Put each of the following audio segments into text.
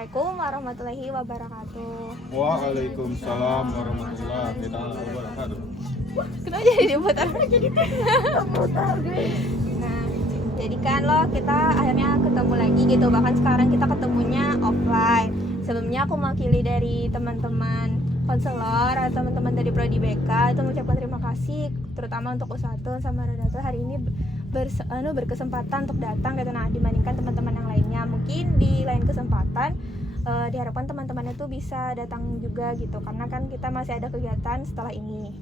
Assalamualaikum warahmatullahi wabarakatuh. Waalaikumsalam warahmatullahi wabarakatuh. Kenapa jadi diputar? Nah, jadi kan loh kita akhirnya ketemu lagi gitu. Bahkan sekarang kita ketemunya offline. Sebelumnya aku mewakili dari teman-teman konselor atau teman-teman dari Prodi BK itu mengucapkan terima kasih terutama untuk Usatun sama Radatul hari ini berkesempatan untuk datang gitu. Nah, dibandingkan teman-teman yang lainnya mungkin di lain kesempatan diharapkan teman-teman itu bisa datang juga gitu karena kan kita masih ada kegiatan setelah ini.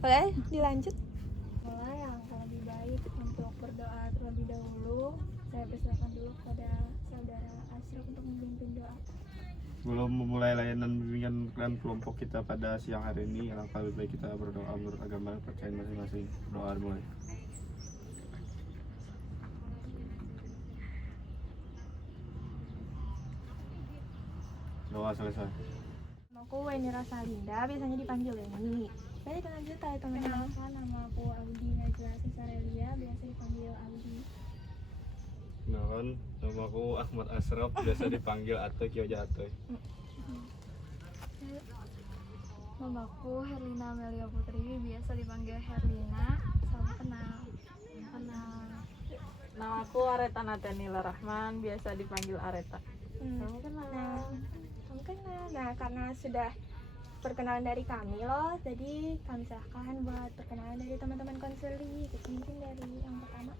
Oke, dilanjut. Mulai yang lebih baik untuk berdoa terlebih dahulu. Saya persilakan dulu kepada saudara Asraf untuk memimpin doa. Sebelum memulai layanan bimbingan dan kelompok kita pada siang hari ini, alangkah lebih baik kita berdoa menurut agama dan percayaan masing-masing. Doa mulai. Doa selesai. Aku Weni Rasalinda, biasanya dipanggil Weni. Baik, lanjut ya teman-teman. Perkenalkan, nama aku Audi Najla Sisarelia, biasa dipanggil Audi. Nama aku Ahmad Asraf, biasa dipanggil Atoy Kioja Atoy. Nama aku Herlina Amelia Putri, biasa dipanggil Herlina. Salam kenal. Nama aku Areta Nathaniela Rahman, biasa dipanggil Areta. Salam kenal. Nah, karena sudah perkenalan dari kami loh, jadi kami serahkan buat perkenalan dari teman-teman konseli. Mungkin dari yang pertama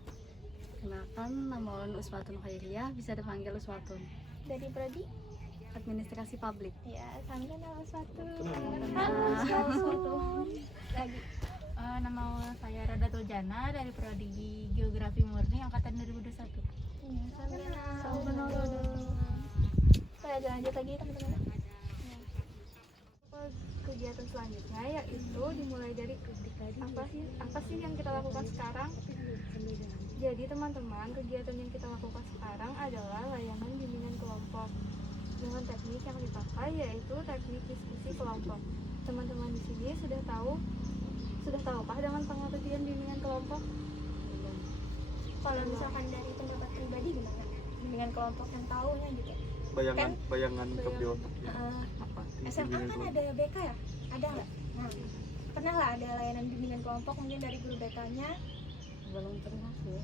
Kenalkan, nama Ulun Uswatun Khairiyah, bisa dipanggil Uswatun. dari Prodi. Administrasi Publik. Ya, salam kenal suatu. Lagi. Nama saya Radatul Jana dari Prodi Geografi Murni angkatan 2021. Ya, salam kenal. Lanjut lagi teman-teman. Kegiatan selanjutnya yaitu dimulai dari apa sih yang kita lakukan sekarang. Jadi teman-teman, kegiatan yang kita lakukan sekarang adalah layanan bimbingan kelompok dengan teknik yang dipakai yaitu teknik diskusi kelompok. Teman-teman di sini sudah tahukah dengan pengertian bimbingan kelompok? Kalau misalkan dari pendapat pribadi gimana? Bimbingan kelompok yang tahunya gitu. Bayangan di otaknya. Apa? SMA kan ada BK ya? Ada nggak? Nah, pernah lah ada layanan bimbingan kelompok mungkin dari guru BK-nya. Belum pernah sih.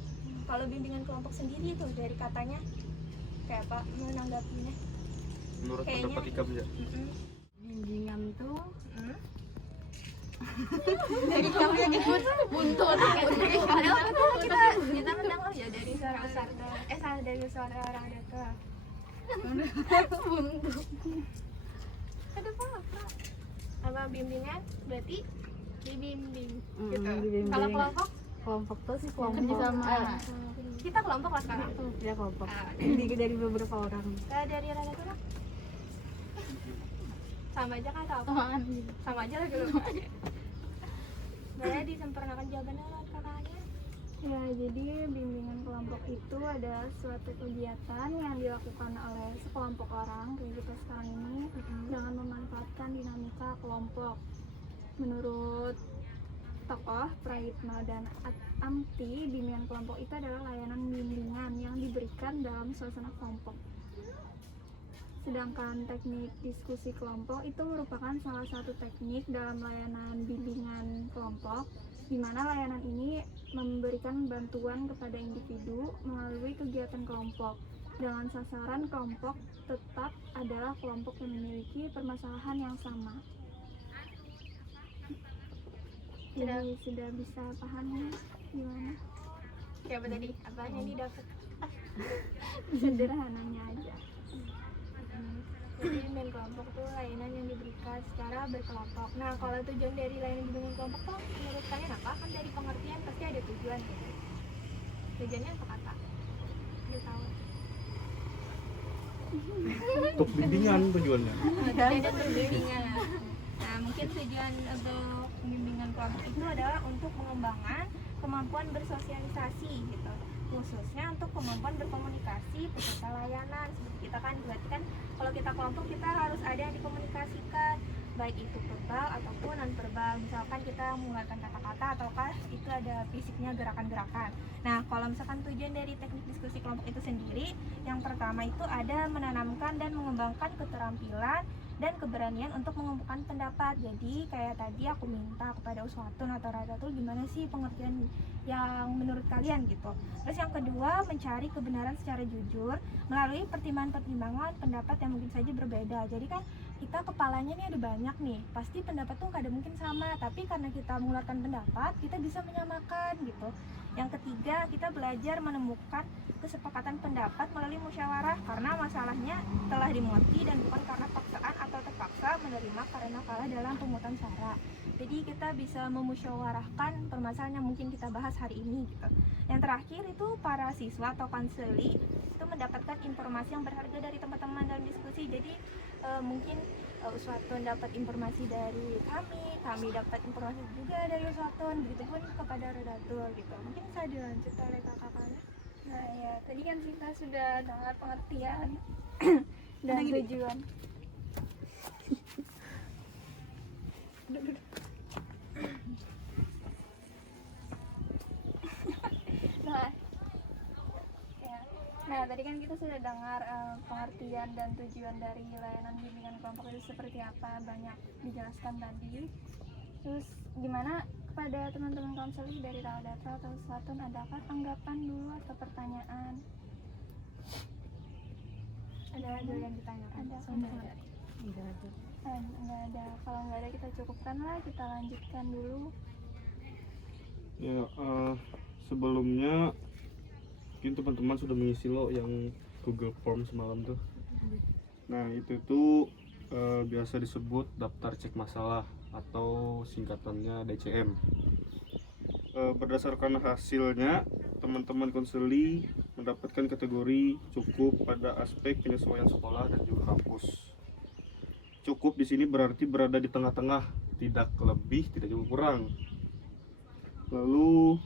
Kalau bimbingan kelompok sendiri itu dari katanya kayak apa menanggapinya? Menurut Kayaknya- pendapat Ika ya? Bimbingan tuh Dari kamu yang ikut Buntut. kita mendengar ya dari suara orang data. Ada apa bimbingan berarti dibimbing gitu. dibimbing. Kalau kelompok Kelompok tuh sih kelompok. Kerjasama. kita kelompok lah sekarang. Ya kelompok. Ah, Dari beberapa orang. dari rada kurang sama aja kan atau apa? Samaan. Sama aja lah dulu. Boleh disempurnakan jawabannya lewat kakaknya. Ya, jadi bimbingan kelompok itu adalah suatu kegiatan yang dilakukan oleh sekelompok orang kayak gitu sekarang ini dengan memanfaatkan dinamika kelompok. Menurut tokoh Praitno dan Amti, bimbingan kelompok itu adalah layanan bimbingan yang diberikan dalam suasana kelompok. Sedangkan teknik diskusi kelompok itu merupakan salah satu teknik dalam layanan bimbingan kelompok, di mana layanan ini memberikan bantuan kepada individu melalui kegiatan kelompok dengan sasaran kelompok tetap adalah kelompok yang memiliki permasalahan yang sama. Jadi sudah bisa paham ya gimana? Siapa tadi? Apanya didapat? Sederhananya aja. Jadi bimbingan kelompok tuh layanan yang diberikan secara berkelompok. Nah, kalau tujuan dari layanan bimbingan kelompok tuh menurut kalian apa? Kan dari pengertian pasti ada tujuan gitu. Tujuannya apa kata? Udah tahu. Untuk bimbingan tujuannya. Ada bimbingan. Nah, mungkin tujuan untuk bimbingan kelompok itu adalah untuk mengembangkan kemampuan bersosialisasi gitu. Khususnya untuk kemampuan berkomunikasi peserta layanan. Seperti kita kan berarti kan kalau kita kelompok kita harus ada yang dikomunikasikan baik itu verbal ataupun non verbal. Misalkan kita mengeluarkan kata-kata ataukah itu ada fisiknya gerakan-gerakan. Nah, kalau misalkan tujuan dari teknik diskusi kelompok itu sendiri, yang pertama itu ada menanamkan dan mengembangkan keterampilan dan keberanian untuk mengumpulkan pendapat. Jadi kayak tadi aku minta kepada Uswatun atau Radatul gimana sih pengertian yang menurut kalian gitu. Terus yang kedua, mencari kebenaran secara jujur melalui pertimbangan-pertimbangan pendapat yang mungkin saja berbeda. Jadi kan kita kepalanya nih ada banyak nih, pasti pendapat tuh gak ada mungkin sama, tapi karena kita mengeluarkan pendapat kita bisa menyamakan gitu. Yang ketiga, kita belajar menemukan kesepakatan pendapat melalui musyawarah karena masalahnya telah dimengerti dan bukan karena paksaan atau terpaksa menerima karena kalah dalam pemungutan suara. Jadi kita bisa memusyawarahkan permasalahan yang mungkin kita bahas hari ini gitu. Yang terakhir itu para siswa atau konseli itu mendapatkan informasi yang berharga dari teman-teman dalam diskusi. Jadi mungkin Uswatun dapat informasi dari kami dapat informasi juga dari Uswatun, begitupun kepada Radatul gitu. Mungkin bisa dilanjut oleh kakak-kakaknya. Nah ya, tadi kan kita sudah dengar pengertian dan tujuan. Nah, tadi kan kita sudah dengar pengertian dan tujuan dari layanan bimbingan kelompok itu seperti apa, banyak dijelaskan tadi. Terus gimana kepada teman-teman konseling dari Radatul atau Uswatun, adakah tanggapan dulu atau pertanyaan? Ada yang ditanyakan? Ada? Enggak ada. Kalau nggak ada kita cukupkan lah, kita lanjutkan dulu. Ya, sebelumnya mungkin teman-teman sudah mengisi yang Google Form semalam tuh. Nah, itu tuh biasa disebut daftar cek masalah atau singkatannya DCM. Berdasarkan hasilnya, teman-teman konseli mendapatkan kategori cukup pada aspek penyesuaian sekolah dan juga kampus. Cukup di sini berarti berada di tengah-tengah, tidak lebih, tidak juga kurang. Lalu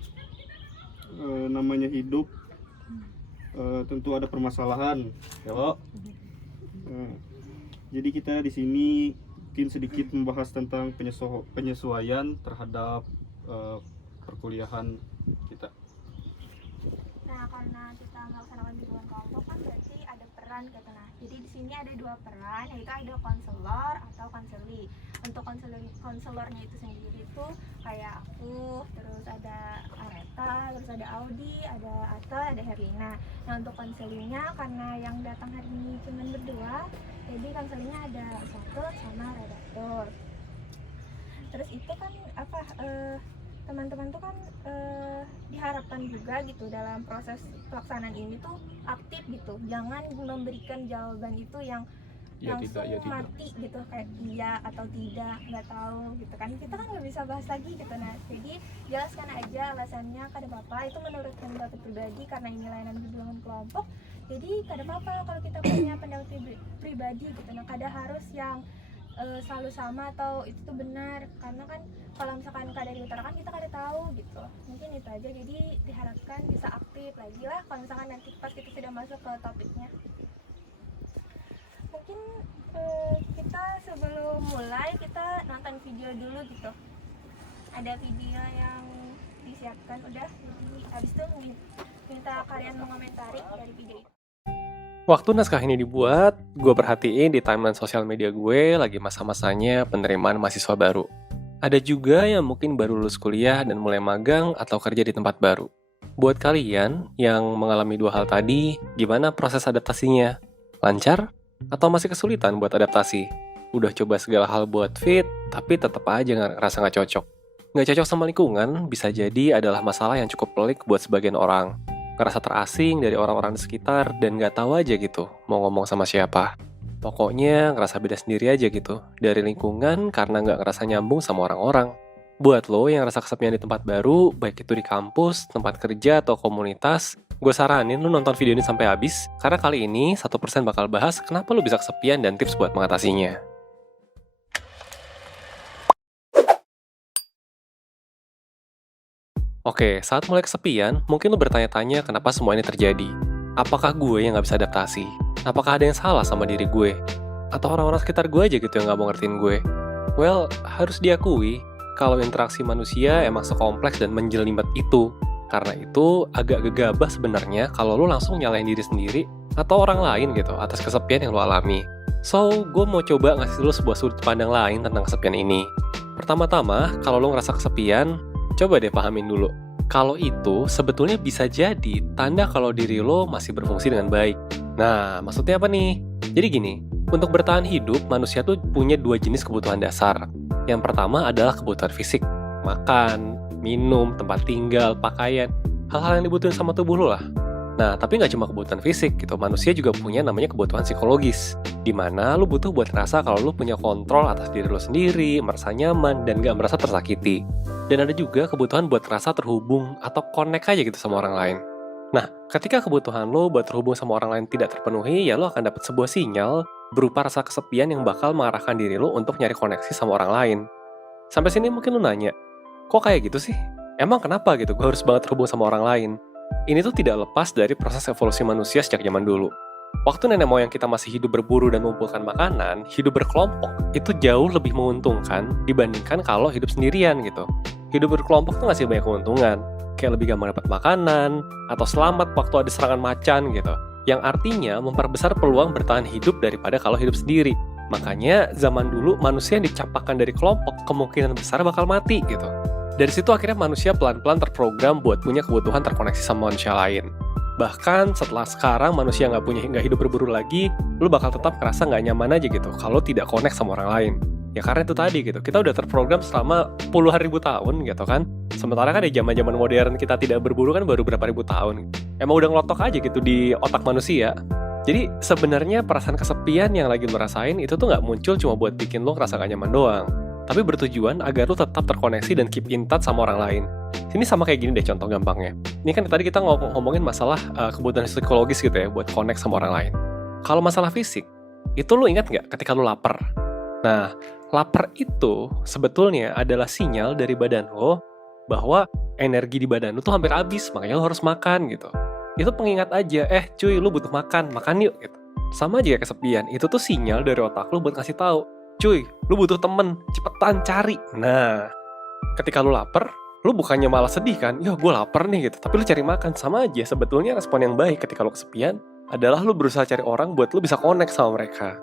namanya hidup, tentu ada permasalahan, ya Pak. Jadi kita di sini mungkin sedikit membahas tentang penyesuaian terhadap perkuliahan kita. Nah, karena kita melaksanakan bimbingan kelompok kan berarti ada peran gitu. Nah, jadi di sini ada dua peran, yaitu ada konselor atau konseli. Untuk konselornya itu sendiri itu kayak aku, terus ada Areta, terus ada Audi, ada Atta, ada Herlina. Nah, untuk konselinya karena yang datang hari ini cuma berdua, jadi konselinya ada Uswatun sama Radatul. Terus itu kan apa? Teman-teman tuh kan diharapkan juga gitu dalam proses pelaksanaan ini tuh aktif gitu, jangan memberikan jawaban itu yang Ya, langsung tidak, ya, tidak. mati gitu, kayak iya atau tidak, nggak tahu gitu kan, kita kan nggak bisa bahas lagi gitu. Nah, jadi jelaskan aja alasannya kada apa-apa, itu menurut pendapat pribadi karena ini layanan bimbingan kelompok, jadi kada apa-apa kalau kita punya pendapat pribadi gitu. Nah, kada harus yang selalu sama atau itu tuh benar, karena kan kalau misalkan kada diutarakan kita kada tahu gitu. Mungkin itu aja, jadi diharapkan bisa aktif lagi lah kalau misalkan nanti pas kita sudah masuk ke topiknya. Mungkin kita sebelum mulai kita nonton video dulu gitu, ada video yang disiapkan udah, jadi habis itu minta kalian mengomentari dari video itu. Waktu naskah ini dibuat, gue perhatiin di timeline sosial media gue lagi masa-masanya penerimaan mahasiswa baru. Ada juga yang mungkin baru lulus kuliah dan mulai magang atau kerja di tempat baru. Buat kalian yang mengalami dua hal tadi, gimana proses adaptasinya? Lancar? Atau masih kesulitan buat adaptasi? Udah coba segala hal buat fit, tapi tetap aja ngerasa nggak cocok. Nggak cocok sama lingkungan bisa jadi adalah masalah yang cukup pelik buat sebagian orang. Ngerasa terasing dari orang-orang di sekitar dan nggak tahu aja gitu mau ngomong sama siapa. Pokoknya ngerasa beda sendiri aja gitu dari lingkungan karena nggak ngerasa nyambung sama orang-orang. Buat lo yang ngerasa kesepian di tempat baru, baik itu di kampus, tempat kerja, atau komunitas, gue saranin lo nonton video ini sampai habis, karena kali ini 1% bakal bahas kenapa lo bisa kesepian dan tips buat mengatasinya. Oke, saat mulai kesepian, mungkin lo bertanya-tanya kenapa semua ini terjadi. Apakah gue yang gak bisa adaptasi? Apakah ada yang salah sama diri gue? Atau orang-orang sekitar gue aja gitu yang gak mau ngertiin gue? Well, harus diakui kalau interaksi manusia emang sekompleks dan menjelimet itu. Karena itu agak gegabah sebenarnya kalau lo langsung nyalain diri sendiri atau orang lain gitu atas kesepian yang lo alami. So, gue mau coba ngasih lo sebuah sudut pandang lain tentang kesepian ini. Pertama-tama, kalau lo ngerasa kesepian, coba deh pahamin dulu. Kalau itu sebetulnya bisa jadi tanda kalau diri lo masih berfungsi dengan baik. Nah, maksudnya apa nih? Jadi gini, untuk bertahan hidup, manusia tuh punya 2 jenis kebutuhan dasar. Yang pertama adalah kebutuhan fisik, makan, minum, tempat tinggal, pakaian, hal-hal yang dibutuhin sama tubuh lo lah. Nah, tapi nggak cuma kebutuhan fisik gitu, manusia juga punya namanya kebutuhan psikologis, di mana lo butuh buat ngerasa kalau lo punya kontrol atas diri lo sendiri, merasa nyaman, dan nggak merasa tersakiti. Dan ada juga kebutuhan buat ngerasa terhubung atau connect aja gitu sama orang lain. Nah, ketika kebutuhan lo buat terhubung sama orang lain tidak terpenuhi, ya lo akan dapat sebuah sinyal berupa rasa kesepian yang bakal mengarahkan diri lo untuk nyari koneksi sama orang lain. Sampai sini mungkin lo nanya, kok kayak gitu sih? Emang kenapa gitu gue harus banget terhubung sama orang lain? Ini tuh tidak lepas dari proses evolusi manusia sejak zaman dulu. Waktu nenek moyang kita masih hidup berburu dan mengumpulkan makanan, hidup berkelompok itu jauh lebih menguntungkan dibandingkan kalau hidup sendirian gitu. Hidup berkelompok tuh ngasih banyak keuntungan, kayak lebih gampang dapat makanan, atau selamat waktu ada serangan macan gitu. Yang artinya memperbesar peluang bertahan hidup daripada kalau hidup sendiri. Makanya zaman dulu manusia yang dicampakkan dari kelompok kemungkinan besar bakal mati gitu. Dari situ akhirnya manusia pelan-pelan terprogram buat punya kebutuhan terkoneksi sama manusia lain. Bahkan setelah sekarang manusia nggak hidup berburu lagi, lu bakal tetap ngerasa nggak nyaman aja gitu kalau tidak connect sama orang lain. Ya karena itu tadi gitu, kita udah terprogram selama puluhan ribu tahun gitu kan. Sementara kan di zaman-zaman modern kita tidak berburu kan baru berapa ribu tahun. Emang udah ngelotok aja gitu di otak manusia. Jadi sebenarnya perasaan kesepian yang lagi lu rasain itu tuh nggak muncul cuma buat bikin lu ngerasa gak nyaman doang, tapi bertujuan agar lu tetap terkoneksi dan keep in touch sama orang lain. Ini sama kayak gini deh contoh gampangnya. Ini kan tadi kita ngomongin masalah kebutuhan psikologis gitu ya buat connect sama orang lain. Kalau masalah fisik, itu lu ingat nggak ketika lu lapar? Nah, lapar itu sebetulnya adalah sinyal dari badan lo bahwa energi di badan lo tuh hampir habis, makanya lo harus makan gitu. Itu pengingat aja, cuy lu butuh makan yuk gitu. Sama aja kayak kesepian, itu tuh sinyal dari otak lo buat kasih tahu, cuy lu butuh temen, cepetan cari. Nah, ketika lu lapar, lu bukannya malah sedih kan, ya gue lapar nih gitu, tapi lu cari makan. Sama aja, sebetulnya respon yang baik ketika lu kesepian adalah lu berusaha cari orang buat lu bisa connect sama mereka.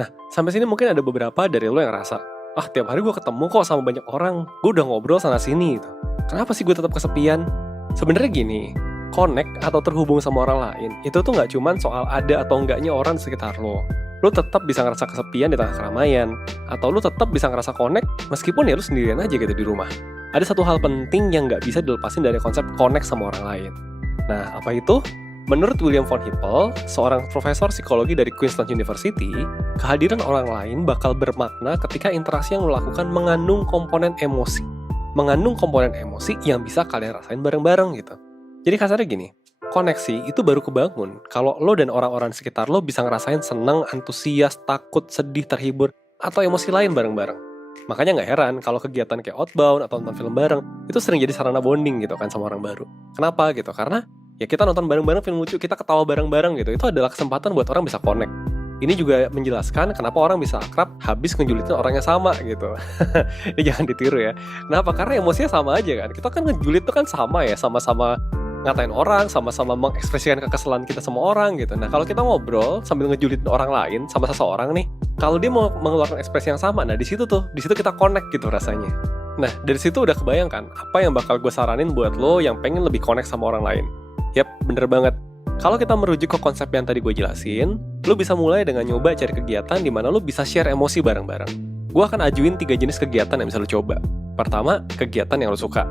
Nah, sampai sini mungkin ada beberapa dari lu yang ngerasa, tiap hari gue ketemu kok sama banyak orang, gue udah ngobrol sana sini gitu. Kenapa sih gue tetap kesepian? Sebenarnya gini, connect atau terhubung sama orang lain itu tuh nggak cuman soal ada atau enggaknya orang di sekitar lo. Lo tetap bisa ngerasa kesepian di tengah keramaian, atau lo tetap bisa ngerasa connect meskipun ya lo sendirian aja gitu di rumah. Ada satu hal penting yang nggak bisa dilepasin dari konsep connect sama orang lain. Nah, apa itu? Menurut William von Hippel, seorang profesor psikologi dari Queenstown University, kehadiran orang lain bakal bermakna ketika interaksi yang lo lakukan mengandung komponen emosi. Mengandung komponen emosi yang bisa kalian rasain bareng-bareng gitu. Jadi kasarnya gini, koneksi itu baru kebangun kalau lo dan orang-orang sekitar lo bisa ngerasain senang, antusias, takut, sedih, terhibur, atau emosi lain bareng-bareng. Makanya nggak heran kalau kegiatan kayak outbound atau nonton film bareng itu sering jadi sarana bonding gitu kan sama orang baru. Kenapa gitu? Karena ya kita nonton bareng-bareng film lucu, kita ketawa bareng-bareng gitu, itu adalah kesempatan buat orang bisa connect. Ini juga menjelaskan kenapa orang bisa akrab habis ngejulitin orang yang sama gitu. Ini jangan ditiru ya. Kenapa? Karena emosinya sama aja kan. Kita kan ngejulit tuh kan sama ya, sama-sama ngatain orang, sama-sama mengekspresikan kekesalan kita sama orang gitu. Nah, kalau kita ngobrol sambil ngejulitin orang lain sama seseorang nih, kalau dia mau mengeluarkan ekspresi yang sama, nah di situ kita connect gitu rasanya. Nah, dari situ udah kebayangkan apa yang bakal gue saranin buat lo yang pengen lebih connect sama orang lain. Yap, bener banget. Kalau kita merujuk ke konsep yang tadi gue jelasin, lo bisa mulai dengan nyoba cari kegiatan di mana lo bisa share emosi bareng-bareng. Gue akan ajuin 3 jenis kegiatan yang bisa lo coba. Pertama, kegiatan yang lo suka.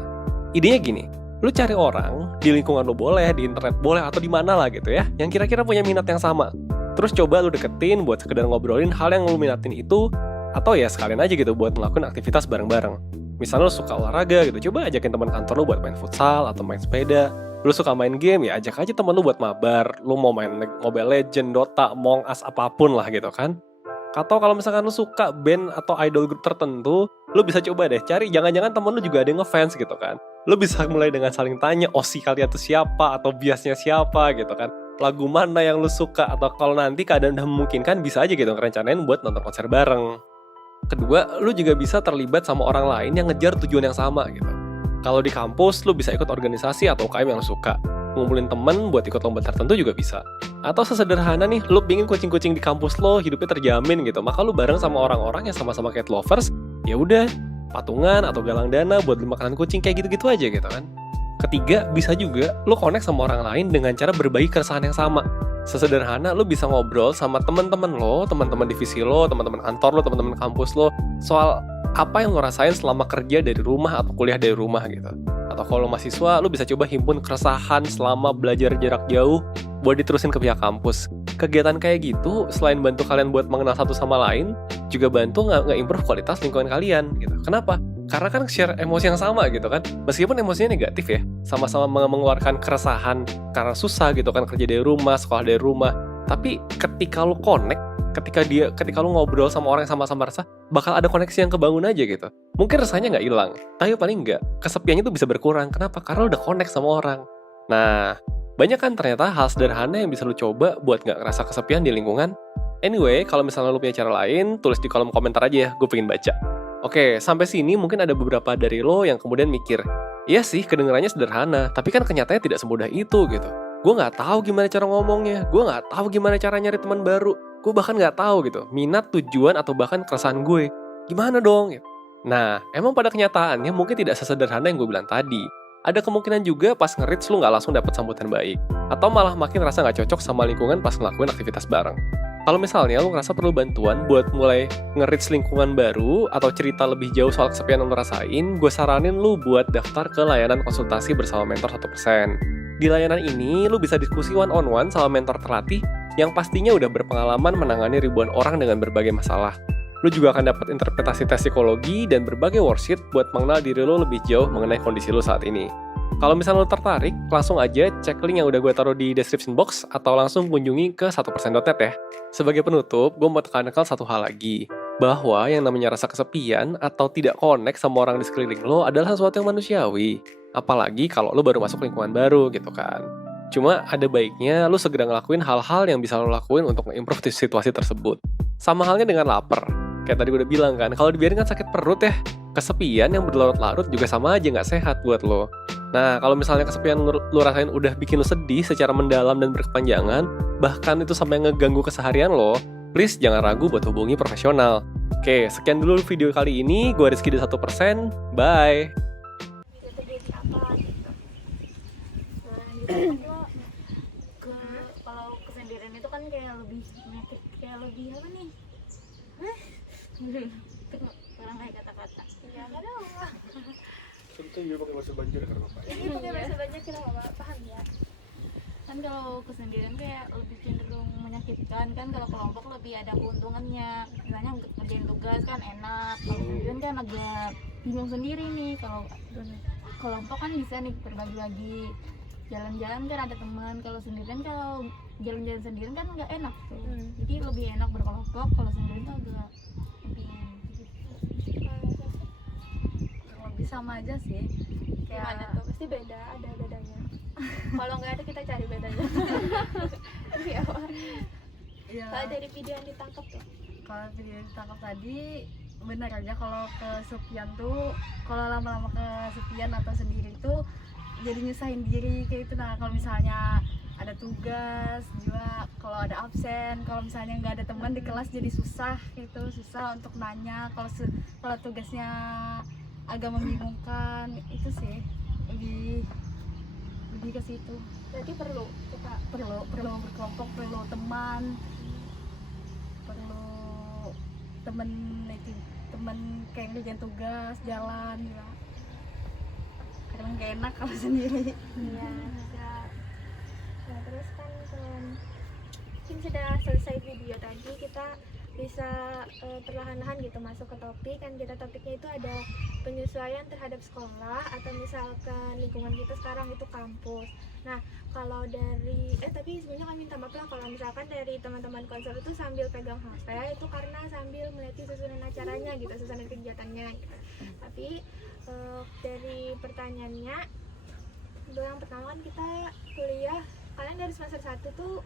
Idenya gini, lo cari orang, di lingkungan lo boleh, di internet boleh, atau di mana lah gitu ya, yang kira-kira punya minat yang sama. Terus coba lo deketin buat sekedar ngobrolin hal yang lo minatin itu, atau ya sekalian aja gitu buat ngelakuin aktivitas bareng-bareng. Misalnya lo suka olahraga gitu, coba ajakin teman kantor lo buat main futsal atau main sepeda. Lu suka main game, ya ajak aja temen lu buat mabar. Lu mau main Mobile Legends, Dota, Among Us, apapun lah gitu kan. Atau kalau misalkan lu suka band atau idol group tertentu, lu bisa coba deh cari, jangan-jangan temen lu juga ada yang ngefans gitu kan. Lu bisa mulai dengan saling tanya, OSI kalian tuh siapa, atau biasnya siapa gitu kan. Lagu mana yang lu suka, atau kalau nanti keadaan udah memungkinkan bisa aja gitu ngerencanain buat nonton konser bareng. Kedua, lu juga bisa terlibat sama orang lain yang ngejar tujuan yang sama gitu. Kalau di kampus, lu bisa ikut organisasi atau UKM yang lu suka. Ngumpulin temen buat ikut lomba tertentu juga bisa. Atau sesederhana nih, lu pingin kucing-kucing di kampus lo hidupnya terjamin gitu. Maka lu bareng sama orang-orang yang sama-sama cat lovers, ya udah patungan atau galang dana buat beli makanan kucing kayak gitu-gitu aja gitu kan. Ketiga, bisa juga lu connect sama orang lain dengan cara berbagi keresahan yang sama. Sesederhana lu bisa ngobrol sama teman-teman lo, teman-teman divisi lo, teman-teman kantor lo, teman-teman kampus lo soal apa yang lo rasain selama kerja dari rumah atau kuliah dari rumah gitu. Atau kalau mahasiswa, lu bisa coba himpun keresahan selama belajar jarak jauh buat diterusin ke pihak kampus. Kegiatan kayak gitu, selain bantu kalian buat mengenal satu sama lain, juga bantu nge-improve kualitas lingkungan kalian gitu. Kenapa? Karena kan share emosi yang sama gitu kan. Meskipun emosinya negatif ya, sama-sama mengeluarkan keresahan karena susah gitu kan kerja dari rumah, sekolah dari rumah. Tapi ketika lu connect, ketika lu ngobrol sama orang yang sama-sama resah, bakal ada koneksi yang kebangun aja gitu. Mungkin rasanya nggak hilang, tapi paling nggak kesepiannya tuh bisa berkurang. Kenapa? Karena lu udah connect sama orang. Nah, banyak kan ternyata hal sederhana yang bisa lu coba buat nggak ngerasa kesepian di lingkungan. Anyway, kalau misalnya lu punya cara lain, tulis di kolom komentar aja ya, gue pengen baca. Oke, sampai sini mungkin ada beberapa dari lo yang kemudian mikir, iya sih kedengarannya sederhana, tapi kan kenyataannya tidak semudah itu gitu. Gue nggak tahu gimana cara ngomongnya, gue nggak tahu gimana cara nyari teman baru, gue bahkan nggak tahu gitu, minat, tujuan, atau bahkan keresahan gue. Gimana dong? Gitu. Nah, emang pada kenyataannya mungkin tidak sesederhana yang gue bilang tadi. Ada kemungkinan juga pas nge-reach lu nggak langsung dapat sambutan baik, atau malah makin rasa nggak cocok sama lingkungan pas ngelakuin aktivitas bareng. Kalau misalnya lu ngerasa perlu bantuan buat mulai nge-reach lingkungan baru atau cerita lebih jauh soal kesepian yang lu rasain, gue saranin lu buat daftar ke layanan konsultasi bersama mentor 1%. Di layanan ini, lu bisa diskusi one-on-one sama mentor terlatih yang pastinya udah berpengalaman menangani ribuan orang dengan berbagai masalah. Lu juga akan dapat interpretasi tes psikologi dan berbagai worksheet buat mengenal diri lu lebih jauh mengenai kondisi lu saat ini. Kalau misalnya lo tertarik, langsung aja cek link yang udah gue taruh di description box atau langsung kunjungi ke 1%.net ya. Sebagai penutup, gue mau tekankan satu hal lagi, bahwa yang namanya rasa kesepian atau tidak connect sama orang di sekeliling lo adalah sesuatu yang manusiawi. Apalagi kalau lo baru masuk lingkungan baru gitu kan. Cuma ada baiknya lo segera ngelakuin hal-hal yang bisa lo lakuin untuk nge-improve situasi tersebut. Sama halnya dengan lapar. Kayak tadi gue udah bilang kan, kalau dibiarin kan sakit perut ya. Kesepian yang berlarut-larut juga sama aja nggak sehat buat lo. Nah, kalau misalnya kesepian lo rasain udah bikin lo sedih secara mendalam dan berkepanjangan, bahkan itu sampai ngeganggu keseharian lo, please jangan ragu buat hubungi profesional. Oke, sekian dulu video kali ini. Gue Rizky dari 1%. Bye! Kalau kesendirian itu kan kayak lebih menyakit, kayak lebih apa nih? Kurang kayak kata-kata. Ya, nggak ada apa. Tentu ya pakai bahasa Banjar karena apa? Ini pakai bahasa banyak kita nggak paham ya. Kan kalau kesendirian kayak lebih cenderung menyakitkan kan. Kalau kelompok lebih ada keuntungannya, misalnya ngerjain tugas kan enak. Kalau sendirian kan agak bingung sendiri nih. Kalau kelompok kan bisa nih berbagi-bagi, jalan-jalan kan ada teman. Kalau sendirian, kalau jalan-jalan sendirian kan nggak enak tuh. Jadi lebih enak berkelompok. Kalau sendirian tuh agak Lebih sama aja sih. Gimana tuh? Pasti beda, ada bedanya. Kalau nggak ada kita cari bedanya. Tapi apa? Ya, Kalau dari video yang ditangkap tuh. kalau video yang ditangkap tadi benar aja, kalau kesepian tuh, kalau lama-lama kesepian atau sendiri tuh jadi nyusahin diri kayak itu. Nah, kalau misalnya ada tugas juga, kalau ada absen, kalau misalnya nggak ada teman di kelas jadi susah gitu, susah untuk nanya. Kalau tugasnya agak membingungkan, itu sih lebih ke situ. Berarti perlu kita perlu berkelompok, perlu teman, perlu temen kayak ngerjain tugas, jalan ya. Karena nggak enak kalau sendiri. Iya, bisa. Nah, terus kan mungkin sudah selesai video tadi, kita bisa perlahan-lahan gitu masuk ke topik. Kan kita topiknya itu ada penyesuaian terhadap sekolah atau misalkan lingkungan kita sekarang itu kampus. Nah, kalau dari tapi sebenarnya kami minta maaf lah kalau misalkan dari teman-teman konser itu sambil pegang HP, itu karena sambil melihat susunan acaranya gitu, susunan kegiatannya gitu. Tapi dari pertanyaannya, yang pertama kan kita kuliah, kalian dari semester 1 tuh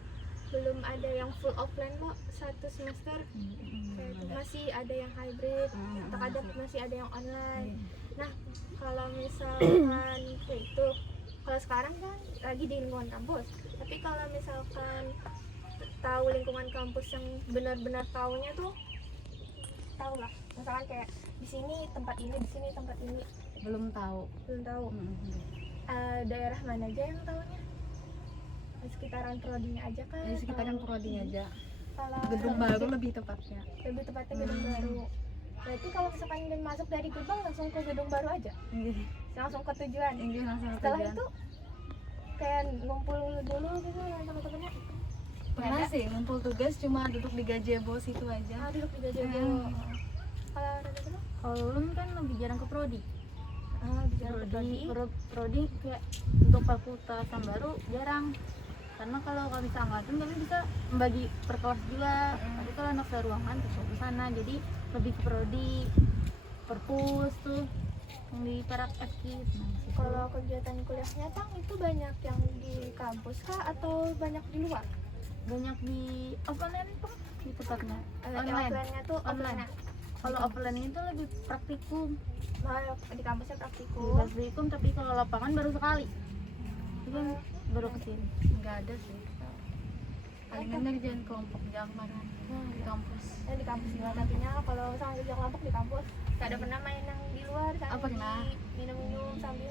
belum ada yang full offline kok satu semester. Kayak itu masih ada yang hybrid, terkadang masih ada yang online. Nah, kalau misalkan kayak itu, kalau sekarang kan lagi di lingkungan kampus, tapi kalau misalkan tahu lingkungan kampus yang benar-benar taunya tuh, tahu lah. Misalkan kayak di sini tempat ini, di sini tempat ini, Belum tahu. belum tahu. Daerah mana aja yang tahunya? Di sekitaran prodinya aja kan? Di sekitaran prodi aja. Kalau Gedung baru lebih tepatnya. lebih tepatnya gedung baru. Berarti kalau misalkan udah masuk dari gerbang langsung ke gedung baru aja, langsung ke tujuan. Ini langsung Setelah tujuan. itu kayak ngumpul dulu gitu sama teman-temannya. Pernah sih ngumpul tugas cuma duduk di gazebo situ aja. Duduk di gazebo. Kalau ada teman, Kalau ulun kan lebih jarang ke prodi. bicara Prodi kayak untuk fakultas yang baru jarang. Karena kalau bisa angkatan kami bisa membagi per kelas juga. Tapi kalau anak seruangan terus ke sana, jadi lebih ke prodi, perpus tuh yang di perak FKIP. kalau kegiatan kuliahnya Tang itu banyak yang di kampus kah atau banyak di luar? Banyak di offline tuh di tempatnya. Yang Online. offline-nya tuh Online. offline. Kalau offline itu lebih praktikum. Di kampusnya Di praktikum. praktikum, tapi kalau lapangan baru sekali. Itu baru kesini. Nggak ada sih. Palingan ngerjain kelompok jangan di kampus. Di kampus juga, nantinya kalau misalnya kerja kelompok di kampus gak ada pernah main yang di luar sambil Pernah. minum-minum sambil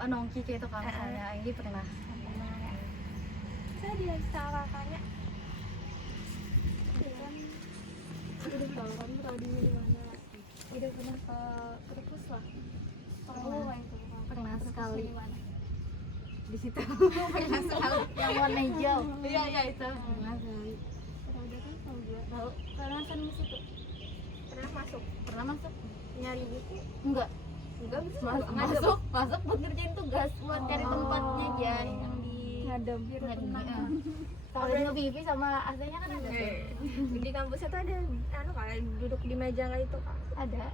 Nongki kayak itu kan misalnya. Ini pernah. saya dia sama kakaknya udah tahu kan prodinya di mana, udah pernah ke perpus lah. Itu Pernah sekali. di mana? Di situ pernah sekali. Yang warna hijau. Iya itu. Pernah sekali. Udah kan tahu juga. Tahu karena kan di situ. pernah masuk Pernah masuk? nyari buku Enggak. enggak bisa Masuk buat ngerjain tugas, buat cari tempatnya aja yang di Ngadem biar ngadem. tenang. Kalau di wifi sama AC-nya kan ada tuh. di kampusnya tuh ada kayak duduk di meja nggak itu kak Ada.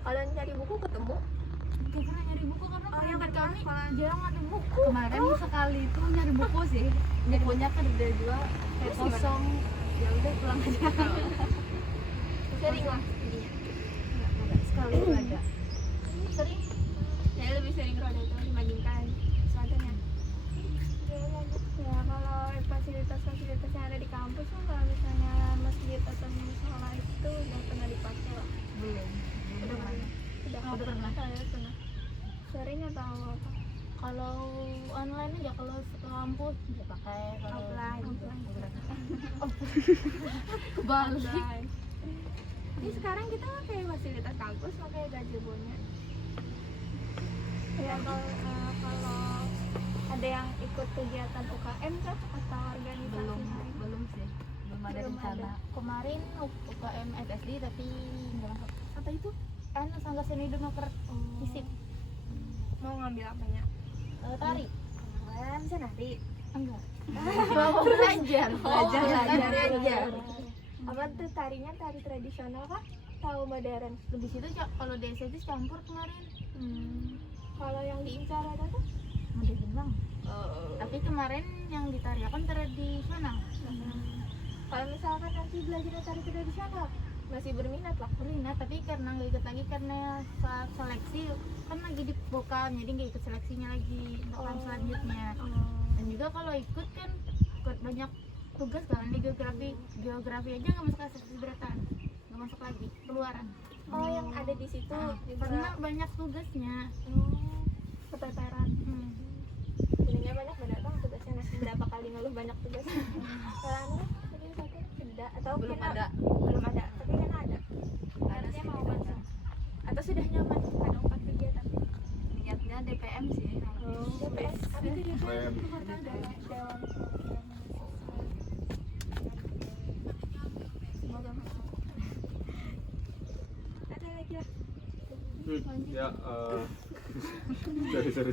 kalau nyari buku ketemu Gak pernah nyari buku karena yang kan kami jarang ada buku. Kemarin sekali itu nyari buku sih. Bukunya kan udah dua kayak kosong. Ya udah pulang aja. sering lah jadinya Sekali itu aja. Sering. saya lebih sering roda itu dibandingkan selanjutnya ya kalau fasilitas yang ada di kampus kan kalau misalnya masjid atau musola itu udah pernah dipakai lah Belum. udah pernah saya pernah sering atau apa Kalau online aja, kalau ke kampus bisa pakai. Kalau offline balik. Jadi sekarang kita pakai fasilitas kampus, pakai gazebo-nya. Ya kalau ada yang ikut kegiatan UKM kah atau organisasi lain? Belum sih. Belum ada Belum rencana. Kemarin UKM FSD tapi nggak masuk. Apa itu? Sangga seni Donoker fisik. Mau ngambil apanya? Tari. Bisa nanti. Enggak. Mau belajar. Belajar aja. Apa tuh tarinya tari tradisional kah? Tahu modern? Lebih situ kalau di SSD campur kemarin. Kalau yang diincar ada tuh? Ada bilang. Tapi kemarin yang ditariakan tradisional. Kalau misalkan nanti belajar tari tradisional, masih berminat lah. Berminat, tapi karena nggak ikut lagi karena saat seleksi kan lagi di Bokam, jadi nggak ikut seleksinya lagi untuk tahun selanjutnya. Dan juga kalau ikut kan ikut banyak tugas kan di geografi aja nggak masuk asesmen beratan, nggak masuk lagi keluaran. Oh, yang ada di situ Karena banyak tugasnya. keteteran. Jadinya banyak benar bang tugasnya. Nah, berapa kali ngeluh banyak tugas? Kalau anda mungkin satu tidak atau Belum kena- ada. belum ada, tapi kan ada. Artinya mau masuk atau sudah nyaman pada 4 kegiatan. Niatnya DPM sih. DPS apa itu DPS? Keren. Semoga masuk. Ada lagi lah. Ya, sorry.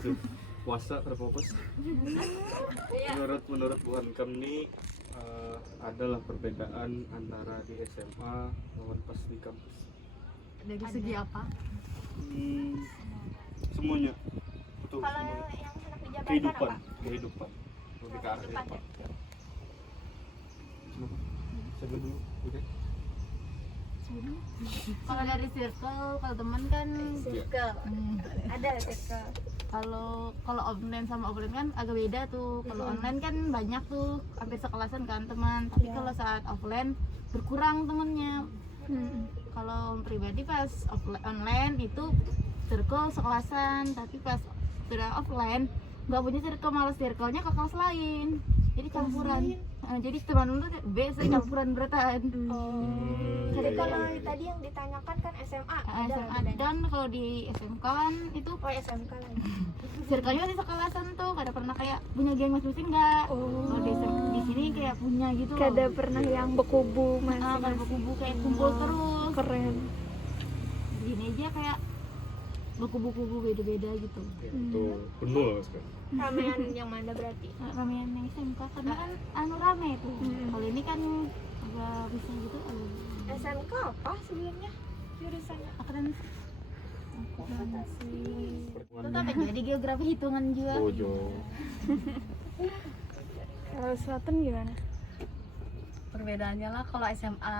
Puasa terfokus. Menurut Bu Hankam nih adalah perbedaan antara di SMA lawan pas di kampus. Dari segi apa? Semuanya. Betul, Kalau semuanya. yang enak di Jakarta Kehidupan, apa? kehidupan. lebih ke arah Depan apa? ya? Kenapa? Coba dulu, oke? Kalau dari circle, kalau teman kan Circle. Ada circle. kalau online sama offline kan agak beda tuh. Kalau online kan banyak tuh, hampir sekelasan kan teman. Tapi kalau saat offline berkurang temennya. Kalau pribadi pas online itu circle sekelasan, tapi pas sudah offline nggak punya circle, malah circle-nya ke kelas lain. Jadi campuran. Jadi teman lu tuh biasa campuran beretan. Jadi kalau tadi yang ditanyakan kan SMA, ada SMA bedanya. dan kalau di SMK kan itu Oh SMK lagi. circle-nya masih sekelasan tuh, kada pernah kayak punya geng masing-masing enggak. Kalau di sini kayak punya gitu loh. Kada pernah yang berkubu Kalau masing-masing. berkubu kayak kumpul terus. Keren. Gini aja kayak berkubu-kubu beda-beda gitu. Betul, penuh sekarang. Ramean yang mana berarti? Ramean yang SMK karena kan rame tuh. Kalau ini kan agak bisa gitu. SMK apa sebelumnya? Jurusannya? Akuntansi. Itu Pertemuan apa jadi geografi hitungan juga. Bojo. Kalau selatan gimana? Perbedaannya lah, kalau SMA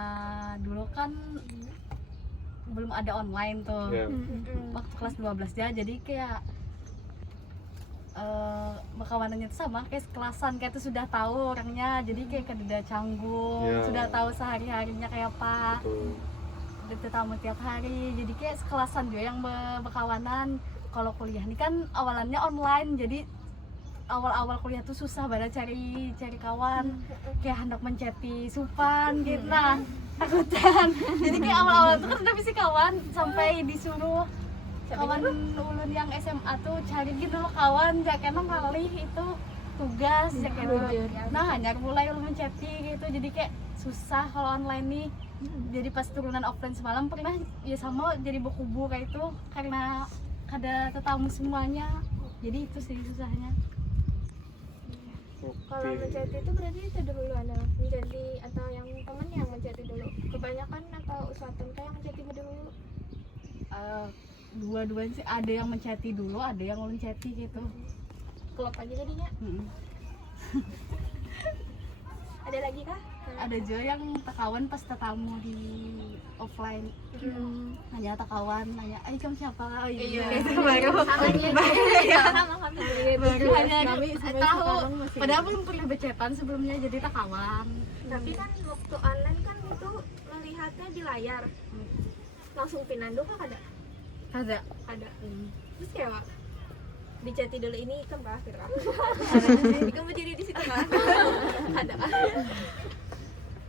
dulu kan belum ada online tuh. Ya, Waktu kelas 12 ya, jadi kayak berkawanannya tuh sama kayak sekelasan, kayak tuh sudah tahu orangnya, jadi kayak udah canggung, Ya. sudah tahu sehari-harinya kayak apa, betul. udah ketemu tiap hari, jadi kayak sekelasan juga yang berkawanan. Kalau kuliah ini kan awalannya online, jadi awal-awal kuliah tuh susah banget cari kawan, kayak hendak menceti supan gitu, nah takutan. Jadi kayak awal-awal tuh kan udah bisa kawan, sampai disuruh kawan ulun yang SMA tuh cari gitu loh kawan, jak emang kali itu tugas ya kayak nah hanya mulai ulun menceti gitu, jadi kayak susah kalau online nih. Jadi pas turunan offline semalam pernah ya sama jadi berkubu kayak itu karena ada tetamu semuanya, jadi itu sih susahnya. Kalau menceti itu berarti itu dulu ada menceti atau yang temen yang menceti dulu? Kebanyakan atau usahakan kayak yang menceti dulu? Dua-duanya sih, ada yang menceti dulu, ada yang ulun ceti gitu. Klop aja jadinya. Ada lagi kah? Ada juga yang takawan pas tetamu di offline, hanya takawan, nanya, kamu siapa? Oh iya, itu baru Sama kami. baru hanya tahu, padahal belum pernah bercetan sebelumnya, jadi takawan. Tapi kan waktu online kan itu melihatnya di layar. Langsung pinando kah ada? Ada. Terus kayak apa? Diceti dulu ini kan terakhir kan? Ini kamu jadi di situ kan? Ada.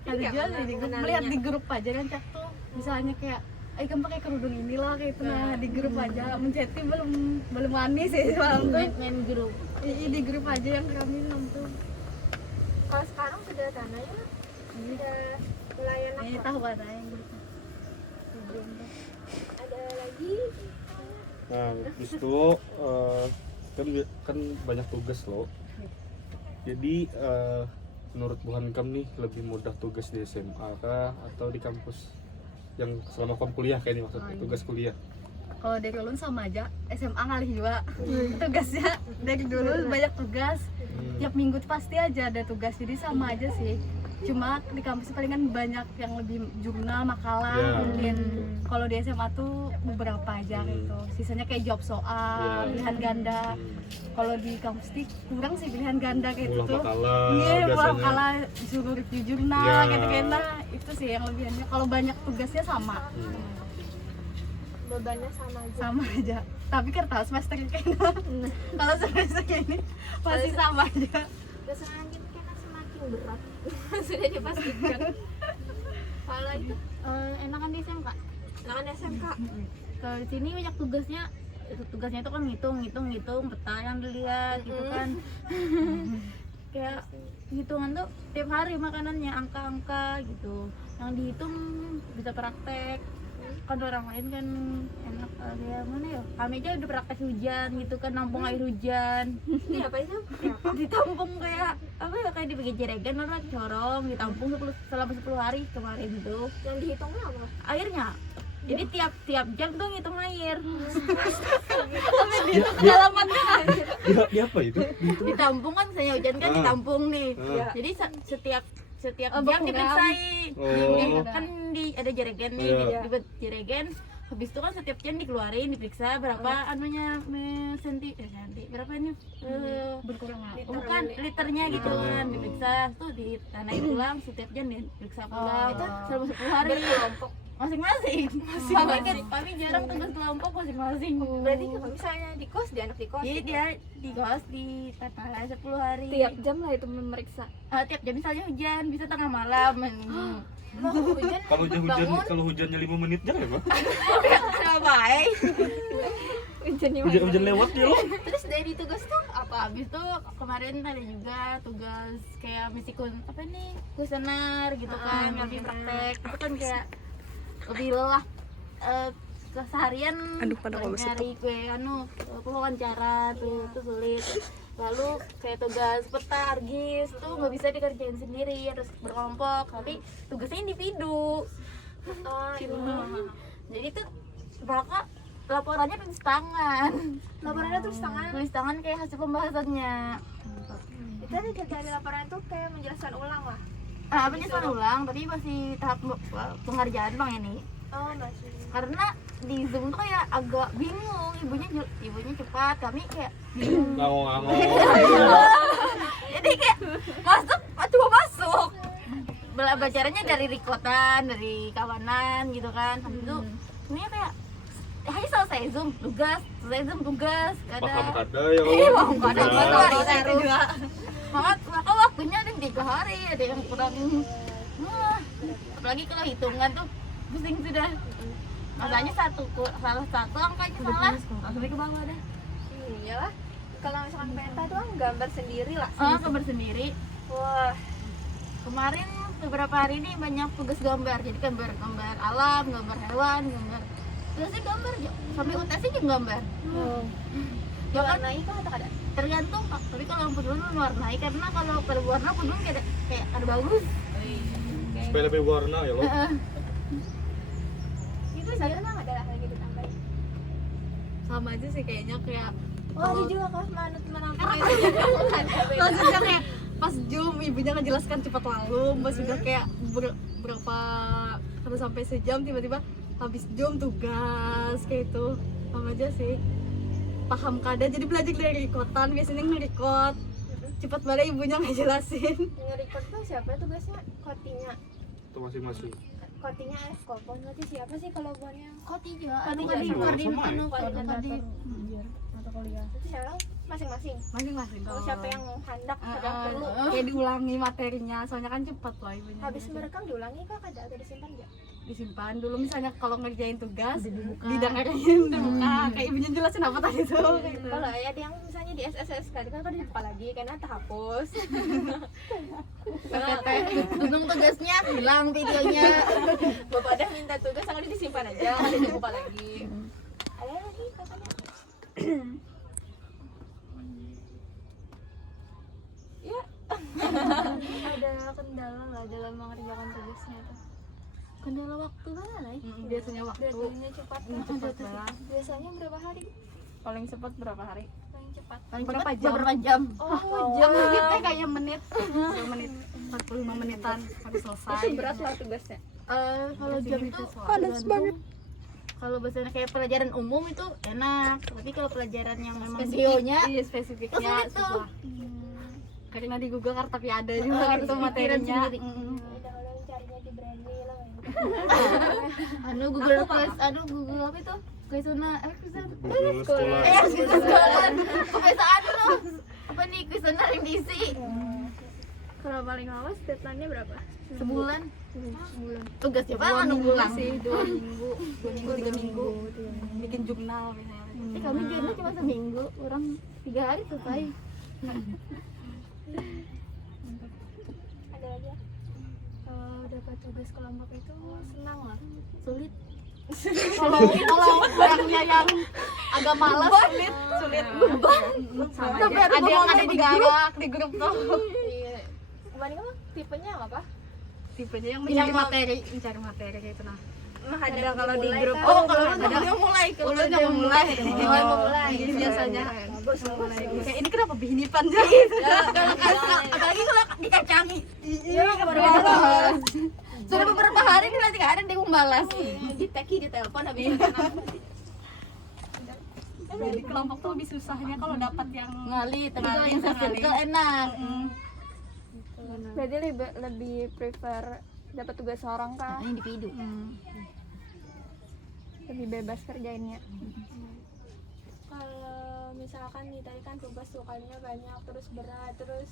Ada juga di grup, melihat di grup aja kan cak tuh, misalnya kayak kamu pakai kerudung inilah kayak itu, nah di grup aja menceti belum manis sih malam tuh. Main grup. Iya di grup aja yang kami tuh. Kalau sekarang sudah tanahnya sudah pelayanan Ini kok. tahu ada yang grup. Ada lagi Nah, habis itu kan banyak tugas loh. Jadi menurut Bu Hankam nih lebih mudah tugas di SMA kah atau di kampus yang selama kamu kuliah kayak ini maksudnya tugas kuliah? Kalau dari ulun sama aja, SMA ngalih juga tugasnya dari dulu banyak tugas, tiap minggu tuh pasti aja ada tugas, jadi sama aja sih. Cuma di kampus palingan banyak yang lebih jurnal, makalah Ya. mungkin. Kalau di SMA tuh beberapa aja gitu, sisanya kayak jawab soal, Ya. pilihan ganda. Kalau di kampus sih kurang sih pilihan ganda kayak Ulah gitu. makalah Iya, biasanya. makalah disuruh review jurnal Ya. gitu kayak, nah itu sih yang lebihannya. Kalau banyak tugasnya sama. bebannya sama aja. Sama aja, tapi kertas semester kayaknya kalau semester ini masih sama aja. Kesenangan kita semakin berat. Sudah dipastikan. Kalau itu Enakan di SMK. nangan SMK. Kalau di sini banyak tugasnya itu kan ngitung peta yang dilihat gitu kan. Kayak hitungan tuh tiap hari makanannya angka-angka gitu, yang dihitung bisa praktek. Kan orang lain kan enak kayak mana ya, kami aja udah praktek hujan gitu kan, nampung air hujan. Ini apa itu? Ditampung kayak apa ya, kayak dibikin jeregan orang corong, ditampung selama 10 hari kemarin itu. Yang dihitungnya apa? Airnya Jadi tiap jam tuh ngitung air. Dia apa itu? Ditampung kan, misalnya hujan kan ditampung nih. Jadi setiap jam diperiksain. Oh. Kan ada jerigen nih, Iya. di jerigen. Habis itu kan setiap jam dikeluarin, diperiksa berapa anunya senti berapa ini berkurang nggak? bukan liternya gitu kan, diperiksa tuh ditanain ulang, setiap jam diperiksa ulang selama 10 hari masing-masing. Kami jarang tugas kelompok masing-masing. Berarti kalau misalnya di kos, di anak di kos. Jadi dia di kos di tata 10 hari. Tiap jam lah itu memeriksa. Tiap jam misalnya hujan bisa tengah malam. Mau hujan, Kalau hujannya 5 menit jangan ya, Pak? Kenapa baik? Hujan lewat ya loh. terus dari tugas tuh Apa habis tuh kemarin ada juga tugas kayak misi apa nih kuesioner gitu kan, lebih praktek. Itu kan kayak lebih lelah keseharian nyari kue wawancara tuh itu sulit. Lalu kayak tugas peta argis tuh nggak bisa dikerjain sendiri, harus berkelompok, tapi tugasnya individu. Jadi tuh bakal laporannya tulis tangan. laporannya terus tangan. Tulis tangan kayak hasil pembahasannya. Itu ada dari laporan tuh kayak menjelaskan ulang lah. Penyesuaian ulang, tapi masih tahap pengerjaan bang ini. Oh masih. Karena di Zoom tuh kayak agak bingung, ibunya cepat, kami kayak bingung. Ngawang-ngawang. Jadi kayak coba masuk. Belajarnya dari rekotan, dari kawanan gitu kan. Habis itu sebenarnya kayak hanya selesai Zoom tugas, Paham kada ya paham kada maka waktunya ada 3 hari, ada yang kurang. Apalagi kalau hitungan tuh pusing sudah. Masanya salah satu angkanya salah, langsung ke bawah dah. Iyalah. Kalau misalkan peta tuh kan gambar sendiri lah. Gambar sendiri. Wah, Kemarin beberapa hari ini banyak tugas gambar. Jadi gambar alam, gambar hewan, gambar. Terusnya gambar sampai UTS juga gambar. Ya kan warnai kah atau kada? tergantung, tapi kalau yang pedulun mewarnai, karena kalau berwarna pedulun kayak ada bagus. Supaya lebih warna ya loh. Itu saya emang ada lah lagi ditambahin. Sama aja sih kayaknya kayak Oh, ada juga kah manut menampung maksudnya kayak pas Zoom ibunya ngejelaskan cepat lalu, pas udah kayak berapa kalau sampai sejam tiba-tiba habis Zoom tugas kayak itu. Sama aja sih, paham kada, jadi belajar dari rekotan, biasanya nge-record cepat banget ibunya ngejelasin. Nge-record tuh siapa tugasnya? Kotinya. Itu masing-masing. Kotinya Eskopon, berarti siapa sih kalau buatnya? Koti juga, Koordinator. Atau kuliah Itu siapa? Masing-masing. masing-masing Kalau siapa yang hendak sedang perlu. kayak diulangi materinya, soalnya kan cepat loh ibunya. Habis merekam diulangi kah kada atau disimpan ya? Disimpan dulu, misalnya kalau ngerjain tugas didengerin dibuka kayak ibunya jelasin apa tadi tuh kayak gitu. Kalau ada yang misalnya di SSS kan dibuka lagi karena terhapus. Untung tugasnya hilang videonya. Bapak ada minta tugas sangat disimpan aja, ada dibuka lagi. Ada lagi katanya. Ya. Ada kendala nggak dalam mengerjakan tugasnya tuh? Kendala waktu mana nih? Biasanya waktu Deadline-nya cepat. cepat banget. Biasanya berapa hari? Paling cepat berapa hari? Paling cepat. Paling Berapa cepat jam? beberapa jam. Oh, jam kita kayak menit 45 menitan harus selesai. itu berat lah tugasnya. Kalau jam itu panas banget. kalau biasanya kayak pelajaran umum itu enak, tapi kalau pelajaran yang memang Spesifik, videonya iya spesifiknya sulit tuh. susah. Karena di Google kan tapi ada juga gitu materinya. sendiri. Udah kalau carinya di Brainly lah. Google Quest, Google apa itu? Kuesioner, Google sekolah. sekolah. Kebiasaan loh. Apa nih kuesioner yang diisi? Kalau paling awas deadline-nya berapa? Sebulan. Sebulan. Tugasnya Dua apa? minggu Pulang. sih, 2 minggu, 3 minggu. Bikin jurnal biasanya. Kami jadinya cuma seminggu, orang 3 hari selesai. Ada lagi ya? Kalau dapat tugas kelompok itu senang lah. Sulit. Kalau orangnya yang agak malas sulit beban. Sama aja. Ada yang ada di grup tuh. Iya. Kemarin kamu tipenya apa? Tipenya yang mencari materi kayak itu nah. Ada kalau di grup Oh, kalau udah mulai, kalau udah mau mulai. Jadi biasanya. bagus mulai. Kayak ini kenapa bihinipan gitu. Apalagi kalau dikacangi. Iya, sudah beberapa hari nih nanti kadang dia membalas. Di teki di telepon habis itu Jadi kelompok tuh lebih susahnya kalau dapat yang Ngali, tapi kalau Ngali, yang ngali. circle enak. Berarti lebih prefer dapat tugas seorang kah? Individu. Lebih bebas kerjainnya. kalau misalkan nih tadi kan tugas sukanya banyak terus berat terus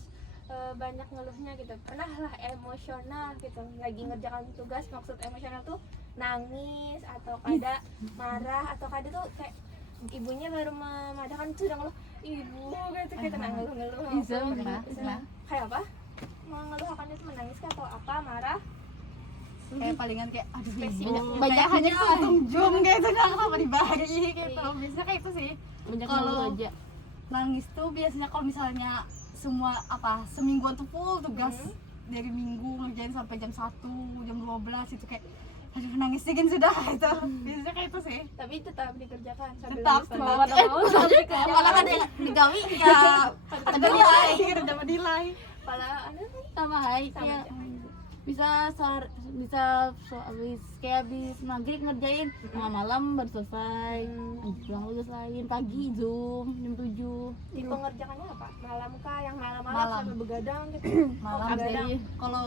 banyak ngeluhnya gitu, pernah lah emosional gitu lagi ngerjakan tugas, maksud emosional tuh nangis atau kada marah atau kada tuh kayak ibunya baru memadakan tuh udah ngeluh ibu gitu kayak tenang ngeluh Bisa, pernah. kayak apa mengeluhkan itu menangis kah atau apa marah kayak palingan kayak aduh Spesifik. ibu Banyak kayak hanya hanya. keuntung jum gitu nah kenapa dibagi gitu biasanya kayak itu sih. Banyak Kalau- ngeluh aja. Nangis tuh biasanya kalau misalnya semua semingguan tuh full tugas dari minggu ngerjain sampai jam 1, jam 12 itu kayak aduh nangis dikit sudah itu biasanya kayak itu sih. tapi tetap dikerjakan sambil Tetap nangis padahal. malah kan yang digawi ya ada nilai dapat nilai. Padahal ada nih Sama hai sama kayak aja. habis maghrib ngerjain tengah malam baru selesai. Pulang lagi selain pagi Zoom jam 7. tipe ngerjakannya apa malam kah yang malam-malam Malam. sampai begadang gitu Malam begadang. jadi kalau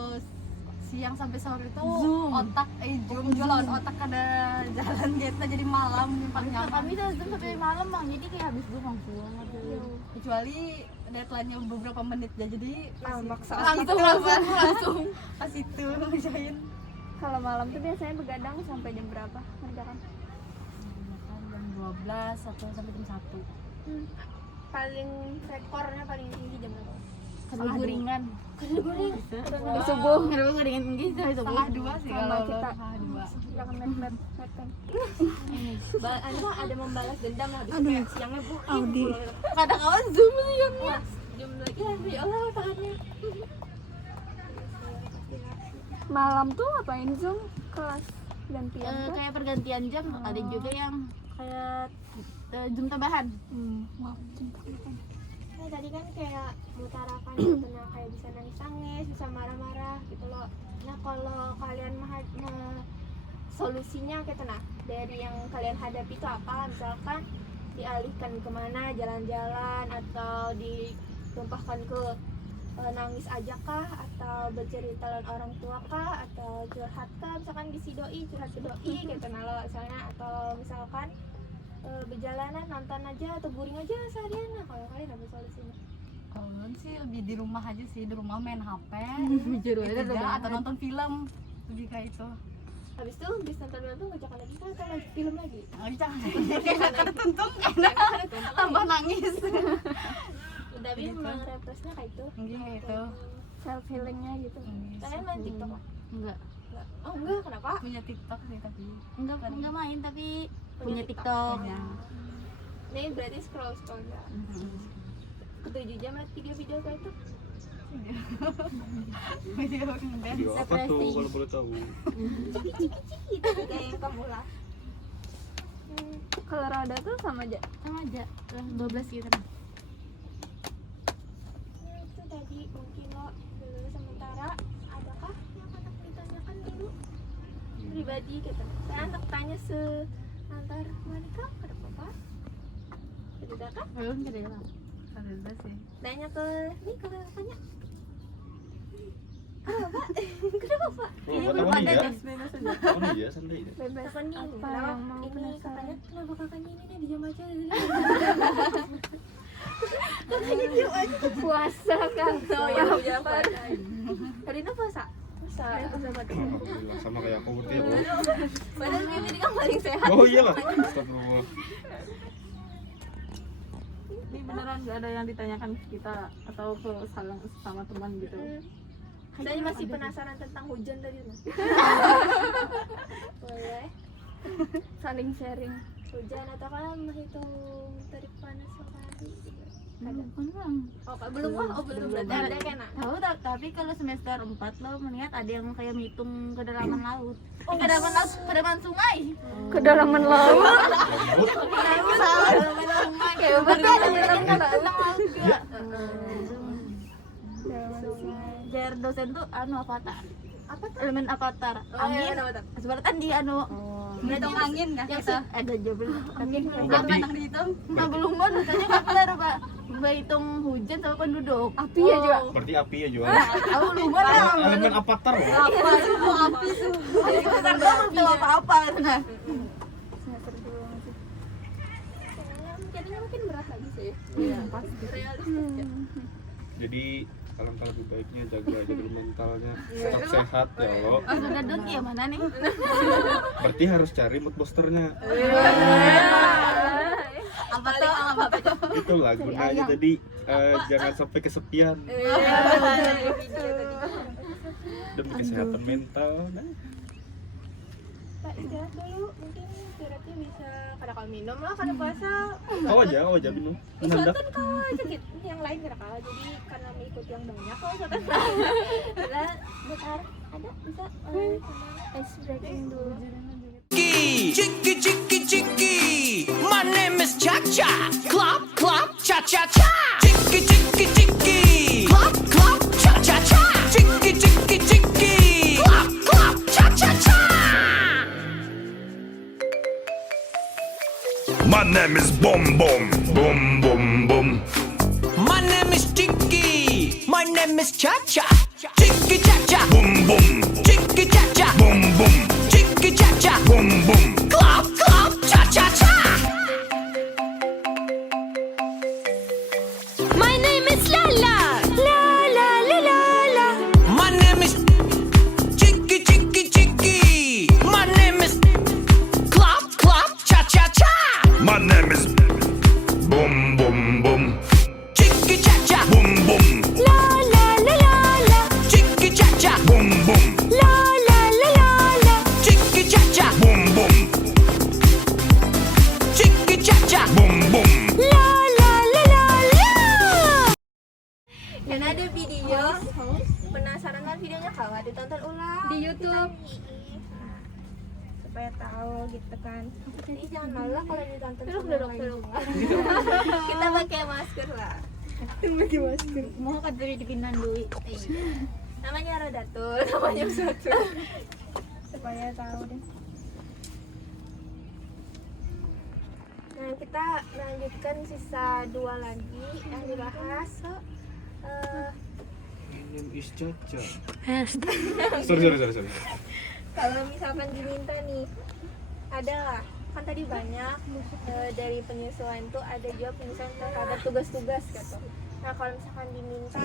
siang sampai sahur itu Zoom. otak Zoom jualan otak ada jalan gitu jadi malam yang paling Nah, nyaman. kami udah Zoom sampai malam bang, jadi kayak habis Zoom langsung ngerjain. Kecuali deadline-nya beberapa menit ya jadi maksa langsung pas itu ngerjain. Kalau malam tuh biasanya begadang sampai jam berapa ngerjakan? Jam 12 atau sampai jam 1. paling rekornya paling tinggi jam berapa Kedua gorengan. Di subuh. Kedua gorengan tinggi dari subuh. Setengah 2 sih Sama kalau kita. setengah 2. Jangan mepet mepet. anu ada membalas dendam habis kayak siangnya bu Kadang kawan Zoom sih yang jam lagi ya Allah tahannya Malam tuh ngapain Zoom? Kelas gantian tuh? kayak pergantian jam. Ada juga yang kayak Zoom tambahan. Wow, cinta. nah, tadi kan kayak mengutarakan gitu nah kayak bisa nangis-nangis bisa marah-marah gitu loh. Nah kalau kalian solusinya gitu nah dari yang kalian hadapi itu apa, misalkan dialihkan kemana, jalan-jalan atau ditumpahkan ke nangis aja kah atau bercerita lawan orang tua kah atau curhat kah, misalkan bisi doi curhat ke doi gitu nah lo misalnya, atau misalkan berjalanan nonton aja atau guring aja seharian. Nah kalau kalian apa solusinya? Kalau sih lebih di rumah aja sih, di rumah main HP Jujur gitu aja aja, atau nonton film lebih kayak itu. Habis itu habis nonton film tuh ngajak lagi kan kan lanjut film lagi. Jangan kayak kada tuntung karena tambah nangis. Tapi memang represnya kayak itu. Mungkin kayak itu. Self healingnya gitu. Kalian main TikTok nggak? Enggak. Oh enggak, kenapa? Punya TikTok sih tapi Enggak main tapi punya TikTok. ya. Nih berarti scroll ya. Ke 7 jam liat video-video kayak itu. Video ngedance. Video apa tuh kalau boleh tahu? Gitu kayak yang kamu lah. Kalau Rada tuh sama aja. Sama aja 12 gitu. Nah, itu tadi mungkin lo dulu sementara adakah yang anak ditanyakan dulu pribadi gitu. Saya anak tanya antar mereka ada apa? Tidak kan? Belum ada lah. Ada sih. Tanya ke nih kalau tanya. Apa? Kenapa Pak? Ini belum ada ya? nih. Oh iya, santai ya. Bebas. Apa nih? Apa Kenapa yang mau ini penasaran? katanya kenapa kakaknya ini nih diam aja? Puasa kan. Oh ya, apa? Hari ini puasa. Puasa. Alhamdulillah sama kayak aku berarti ya, Bro. Padahal ini tadi kan paling sehat. Oh iyalah. Astagfirullah. Ini beneran nggak ada yang ditanyakan ke kita atau ke sama teman gitu. Saya masih penasaran tentang hujan tadi tuh. Boleh. Saling sharing. Hujan atau kan menghitung tarik panas sehari. Oh, belum wah, oh belum berarti ada kena. Tahu tapi kalau semester 4 lo melihat ada yang kayak ngitung kedalaman laut. Kedalaman laut, kedalaman sungai. Kedalaman laut. Kedalaman sungai. Kayak betul ada kedalaman laut juga. Jar dosen tuh avatar. Apa tuh? Elemen avatar. Angin. Sebenarnya di Hitung angin kan yang kita. ada jabel. Angin. Apa yang dihitung? Belum kan katanya nggak benar Pak. Berhitung hujan sama penduduk. Api ya juga. Berarti api ya jual. Tahu lupa lah. Elemen avatar loh. Api tuh. Sebentar belum tahu apa-apa nah. Jadinya mungkin berat lagi sih. Iya, pasti. Jadi alangkah lebih baiknya jaga mentalnya, tetap sehat ya lo. Sudah dong ya mana nih? Berarti harus cari mood boosternya. Apa tuh? Itu lah gunanya jadi jangan sampai kesepian demi kesehatan mental. Nah. Pak istirahat dulu, mungkin istirahatnya bisa kada kalau minum lah, kada puasa. Kau aja minum. Menandak. Kan kau aja gitu, yang lain kada kalah. Jadi karena mengikut yang banyak kau soalnya. Bila bentar ada bisa sama ice breaking dulu. Chicky, chicky, chicky. My name is Cha Cha. Clap, clap, cha cha cha. Chicky, chicky, chicky. Clap, clap, cha cha cha. Chicky, chicky, chicky. Clap, clap, cha cha cha. My name is Boom Boom, Boom Boom Boom. My name is Chicky. My name is Cha Cha. Chicky, cha cha. Boom Boom, Chicky, cha cha. Boom Boom, Chicky, cha cha. Boom Boom. Clap, clap, cha cha cha. My name is Lala. La la la la la. My name is Chicky, chicky, chicky. My name is Clap, clap, cha cha cha. My name is Boom Boom Boom, Chicky, cha cha. Boom Boom, La la la la la. Chicky, cha cha. Boom Boom, La la la la la. Chicky, cha cha. Boom Boom, Chicky, cha cha. Boom Boom. La la la la la. Dan ada video, penasaran kan videonya kalau ditonton ulang Di YouTube. supaya tahu gitu kan. Jadi jangan malu lah kalau ditonton. Duduk. Kita pakai masker lah. Mau kan dari dipindahin dulu. Namanya Rodatul, namanya satu. Supaya tahu deh. Nah, kita lanjutkan sisa 2 lagi yang dibahas. So, My name is Cha Cha. Sorry. kalau misalkan diminta nih, ada lah. Kan tadi banyak dari penyesuaian tuh ada juga penyesuaian terhadap tugas-tugas gitu. Nah, kalau misalkan diminta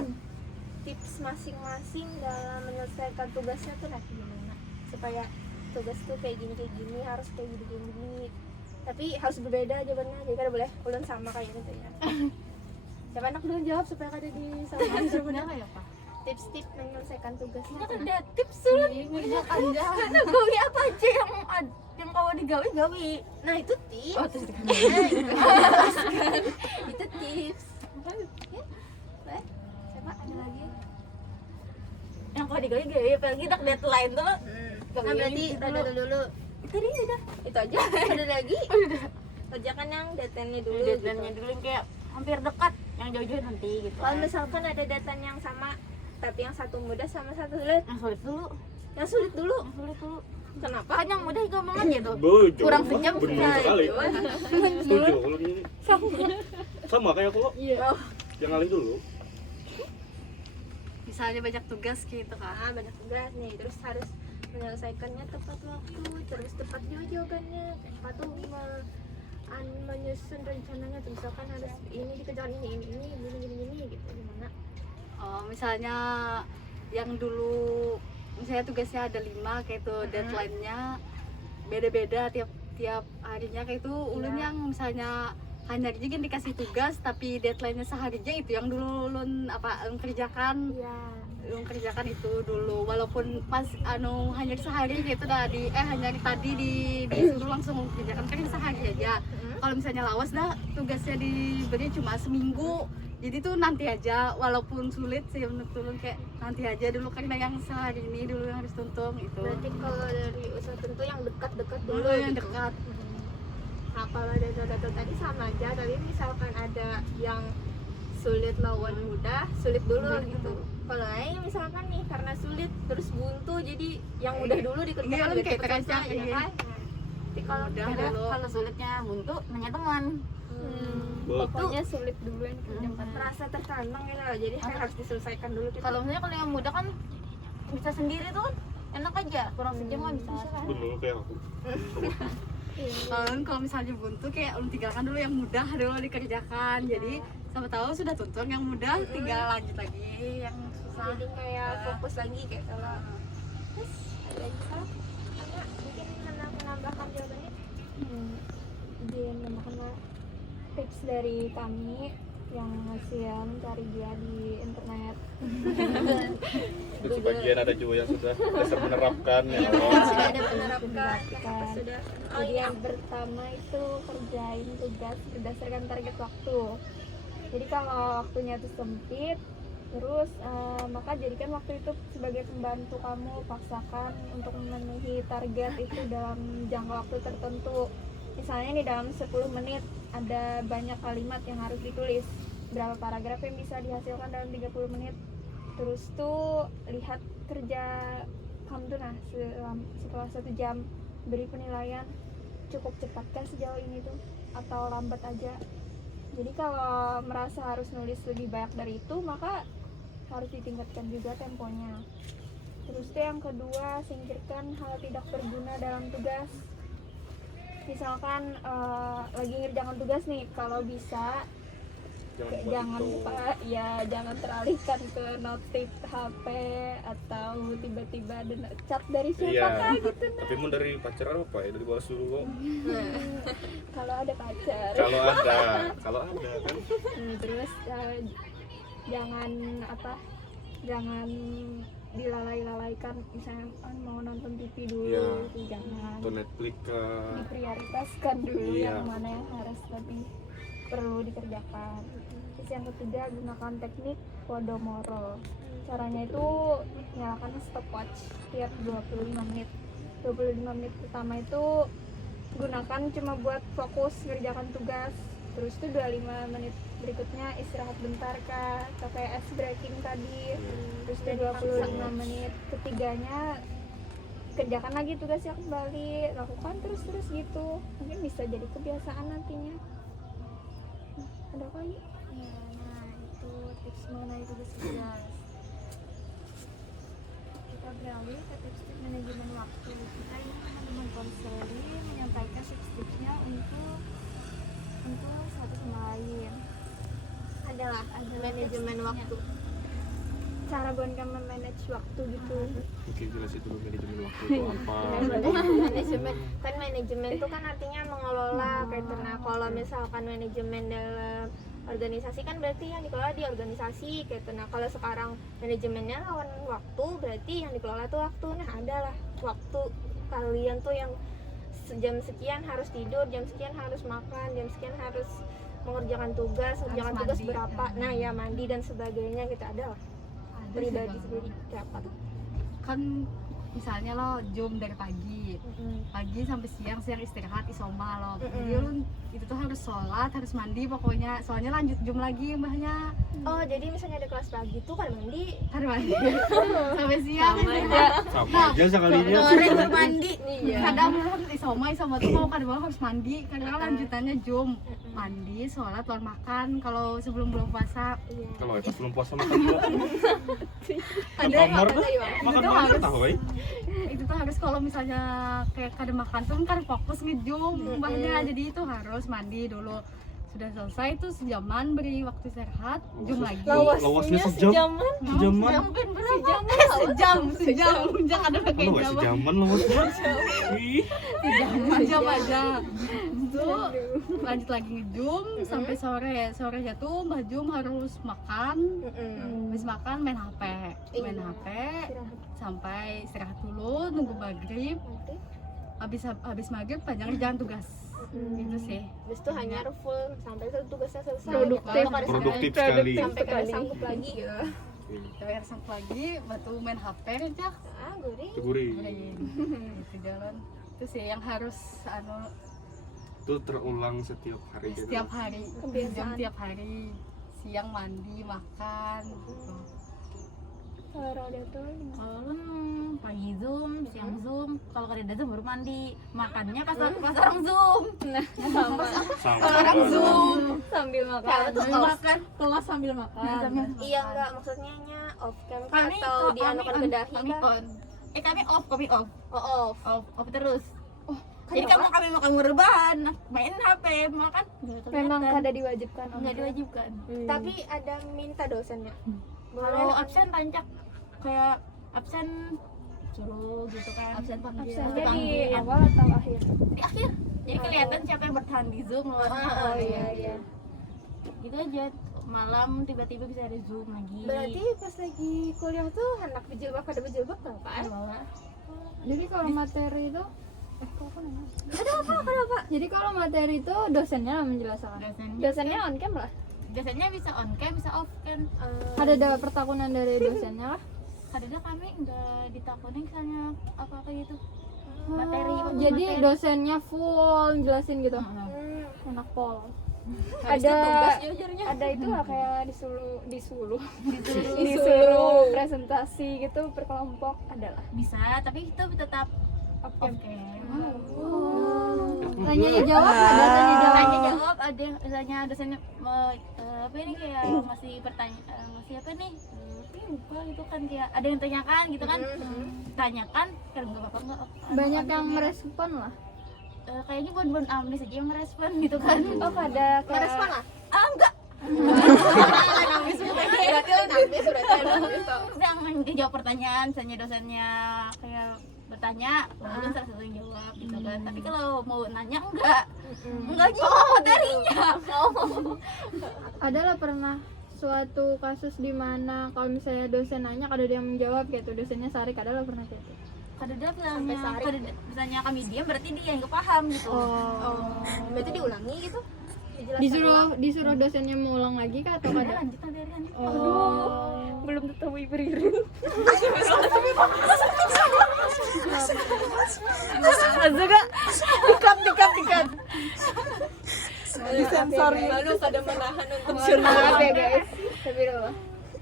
tips masing-masing dalam menyelesaikan tugasnya tuh nanti gimana supaya tugas tuh kayak gini harus kayak gini. Tapi harus berbeda jawabannya, jadi kan boleh ulun sama kayak gitu ya. Siapa anak dulu jawab supaya kada disamain sebenarnya ya Pak. Tips-tips menyelesaikan tugasnya. Ada tips dulu ngerjakan aja. Karena gawe apa aja yang kau digawe. Nah, itu tips. Oh, terus Itu tips. Ya, boleh. Siapa ada lagi? yang kau digawe apalagi tak deadline tuh. Nah, berarti dulu. dulu. Itu dia udah. Itu aja. Ada lagi? Kerjakan yang deadline-nya dulu. Deadline-nya gitu. dulu yang kayak hampir dekat, yang jauh-jauh nanti gitu. Kalau misalkan ada deadline yang sama, tapi yang satu mudah sama satu sulit, Yang sulit dulu. yang sulit dulu. Kenapa? Kan yang mudah gampang aja tuh. Bojo. Kurang sejam Bener selesai. sekali. Setuju kalau ini. Sama kayak aku. Iya. Yang alih dulu. Misalnya banyak tugas gitu kan. Ah, banyak tugas nih, terus harus menyelesaikannya tepat waktu, terus tepat juga jawabannya. Tuh menyusun rencananya, tuh misalkan harus ini dikerjakan ini gitu, gimana? Oh, misalnya yang dulu misalnya tugasnya ada 5 kayak itu deadline-nya beda-beda tiap harinya kayak itu ulun yang misalnya hanya juga dikasih tugas tapi deadline-nya seharinya itu yang dulu ulun kerjakan. Iya. Ulun kerjakan itu dulu walaupun pas hanya sehari gitu dah hanya tadi disuruh langsung kerjakan kan sehari aja. kalau misalnya lawas dah tugasnya diberi cuma seminggu, jadi tuh nanti aja, walaupun sulit sih menurut turun kayak nanti aja dulu karena yang sehari ini dulu yang harus tuntung itu. Berarti kalau dari usaha tentu yang dekat-dekat dulu Dulu yang gitu. dekat. Nah kalau data tadi sama aja, tapi misalkan ada yang sulit lawan mudah, sulit dulu gitu. Kalau lain misalkan nih karena sulit terus buntu, jadi yang mudah dulu dikerjakan Iya, biar kayak cepet terancam, selesai, ya iya. kan? Tapi kalau Mudah ada dulu. Kalau sulitnya buntu nanya teman. pokoknya sulit dulu yang dikerjakan. Terasa tertantang gitu lah, jadi harus diselesaikan dulu kita. Kalau misalnya kalau yang muda kan bisa sendiri tuh enak aja, kurang sejam mah bisa. Bener kayak aku. Kalau misalnya buntu kayak tinggalkan dulu yang mudah dulu dikerjakan, jadi sama tahu sudah tuntung yang mudah, tinggal lanjut lagi yang susah. Jadi kayak fokus lagi kayak kalau terus ada lagi Kak? Karena mungkin menambahkan jawabannya dia menambahkan tips dari kami yang ngasih mencari dia di internet. Dan sebagian ada juga yang sudah dasar menerapkan ya Iya, Allah. sudah ada menerapkan. Kan. Sudah. Jadi yang pertama itu kerjain tugas berdasarkan target waktu. Jadi kalau waktunya itu sempit, terus maka jadikan waktu itu sebagai pembantu kamu, paksakan untuk memenuhi target itu dalam jangka waktu tertentu. Misalnya nih dalam 10 menit ada banyak kalimat yang harus ditulis, berapa paragraf yang bisa dihasilkan dalam 30 menit. Terus tuh lihat kerja kamu tuh setelah 1 jam, beri penilaian cukup cepatkah sejauh ini tuh atau lambat aja. Jadi kalau merasa harus nulis lebih banyak dari itu, maka harus ditingkatkan juga temponya. Terus tuh yang kedua, singkirkan hal tidak berguna dalam tugas. Misalkan lagi ngerjakan tugas nih, kalau bisa jangan jangan teralihkan ke notif HP atau tiba-tiba ada chat dari siapa gitu. Tapi mau dari pacar apa ya, dari bawah dulu kok. Kalau ada pacar. Kalau ada kan. Terus jangan dilalaikan, misalnya mau nonton TV dulu, Iya. itu jangan. Atau Netflix kan. Diprioritaskan dulu Iya. yang mana yang harus lebih perlu dikerjakan. Terus yang ketiga, gunakan teknik Pomodoro. Caranya itu nyalakan stopwatch setiap 25 menit. 25 menit pertama itu gunakan cuma buat fokus ngerjakan tugas. Terus tuh 25 menit berikutnya istirahat bentar kah, atau kayak ice breaking tadi. Terus tuh 25 menit ketiganya kerjakan lagi tugasnya kembali, lakukan terus gitu. Mungkin bisa jadi kebiasaan nantinya. Ada apa lagi? Ya, nah itu tips mengenai tugas-tugas. Kita beralih ke tips-tips manajemen waktu. Kita ini teman-teman konseling menyampaikan tips-tipsnya untuk satu sama lain. Adalah manajemen waktu. Cara buat kamu manage waktu gitu. Oke, jelasin dulu manajemen waktu itu apa. Manajemen itu kan artinya mengelola kayak itu. Nah kalau misalkan manajemen dalam organisasi kan berarti yang dikelola di organisasi kayak itu. Nah kalau sekarang manajemennya lawan waktu, berarti yang dikelola tuh waktu. Nah adalah waktu kalian tuh yang jam sekian harus tidur, jam sekian harus makan, jam sekian harus mengerjakan tugas, mengerjakan tugas mandi. berapa. Nah ya mandi dan sebagainya gitu adalah pribadi sendiri kayak apa tuh? Kan misalnya lo jam dari pagi sampai siang istirahat isoma lo. Jadi lo itu tuh harus sholat, harus mandi pokoknya, soalnya lanjut jam lagi mbahnya. Oh jadi misalnya ada kelas pagi tuh kan mandi Harus mandi sampai siang. Sama aja sekalinya. sore mandi nih ya. Kadang isoma tuh kalau kadang harus mandi, kadang lanjutannya jam mandi, sholat, lalu makan kalau sebelum belum puasa. Kalau pas belum puasa makan juga. Ada Kamar tuh makan itu makan harus tahu ya. itu tuh harus kalau misalnya kayak kada makan tuh kan fokus ngejum mbahnya, jadi itu harus mandi dulu. Sudah selesai tuh sejaman beri waktu istirahat, jum lagi. Lawasnya sejam. Sejaman. Sejam jangan ada pakai Kalau jam. sejaman lawasnya. Ih. Jam aja. Tuh lanjut lagi ngejum sampai sore jatuh mbah jum harus makan. Habis makan main HP sampai istirahat dulu nunggu maghrib. habis maghrib banyak kerjaan tugas. Gitu sih. Habis itu hanya full sampai tugasnya selesai. Produktif sekali. Sampai kada sanggup lagi gitu. Tapi sanggup lagi batu main HP aja. Gurih. Teguri. Gitu jalan. Itu sih yang harus Itu terulang setiap hari gitu. setiap hari. Kebiasaan. Jam tiap hari. Siang mandi, makan gitu. Kalau Roda tuh Kalau pagi zoom, siang zoom, kalau kada zoom baru mandi, makannya pas orang zoom. Sama. Orang zoom sambil makan. sambil makan, kelas sambil makan. Iya enggak, maksudnya off cam Kami atau di anukan ke dahi kami kah? on. Kami off. Oh, Off terus. Jadi kami mau rebahan, main HP, makan. Memang kada diwajibkan. nggak diwajibkan. tapi ada minta dosennya. Kalau absen rancak kayak absen suruh gitu kan. Absen panggil. Absennya di Panggil. awal atau akhir? Di akhir. Jadi kelihatan siapa yang bertahan di Zoom loh. Oh iya. Gitu aja. Malam tiba-tiba bisa ada Zoom lagi. Berarti pas lagi kuliah tuh hendak berjilbab kada berjilbab apa? Jadi kalau materi itu Kenapa? Jadi kalau materi itu dosennya menjelaskan. Dosennya on cam lah. Biasanya bisa on cam, bisa off cam. Ada pertakunan dari dosennya lah. Kadang kami nggak ditakutin misalnya apa-apa gitu. Materi. Jadi dosennya full jelasin gitu. Enak pol. Ada itu lah kayak disuruh presentasi gitu per kelompok adalah. Bisa, tapi itu tetap off cam. Tanya jawab ada Tanya jawab ada misalnya dosennya apa ini kayak masih masih apa nih lupa gitu kan, kayak ada yang tanyakan gitu kan, tanyakan kalau nggak apa-apa nggak banyak yang merespon lah. Kayaknya bukan Amnis aja yang merespon gitu kan. Oh ada Merespon lah. Enggak. Berarti lo nangis Yang dijawab pertanyaan, misalnya dosennya kayak bertanya, kemudian salah satu yang jawab gitu kan. Tapi kalau mau nanya enggak juga materinya. Adalah pernah suatu kasus di mana kalau misalnya dosen nanya kada ada yang menjawab gitu, dosennya sarik, adalah pernah kayak gitu. Kadang misalnya kami diam berarti dia yang kepaham gitu. Berarti diulangi gitu? Disuruh dosennya mengulang lagi kah atau kada? Lanjut. Belum ketemu Ibu Ririn. Dikat. Disensor. Lalu kada menahan untuk Maaf ya guys. Tapi loh.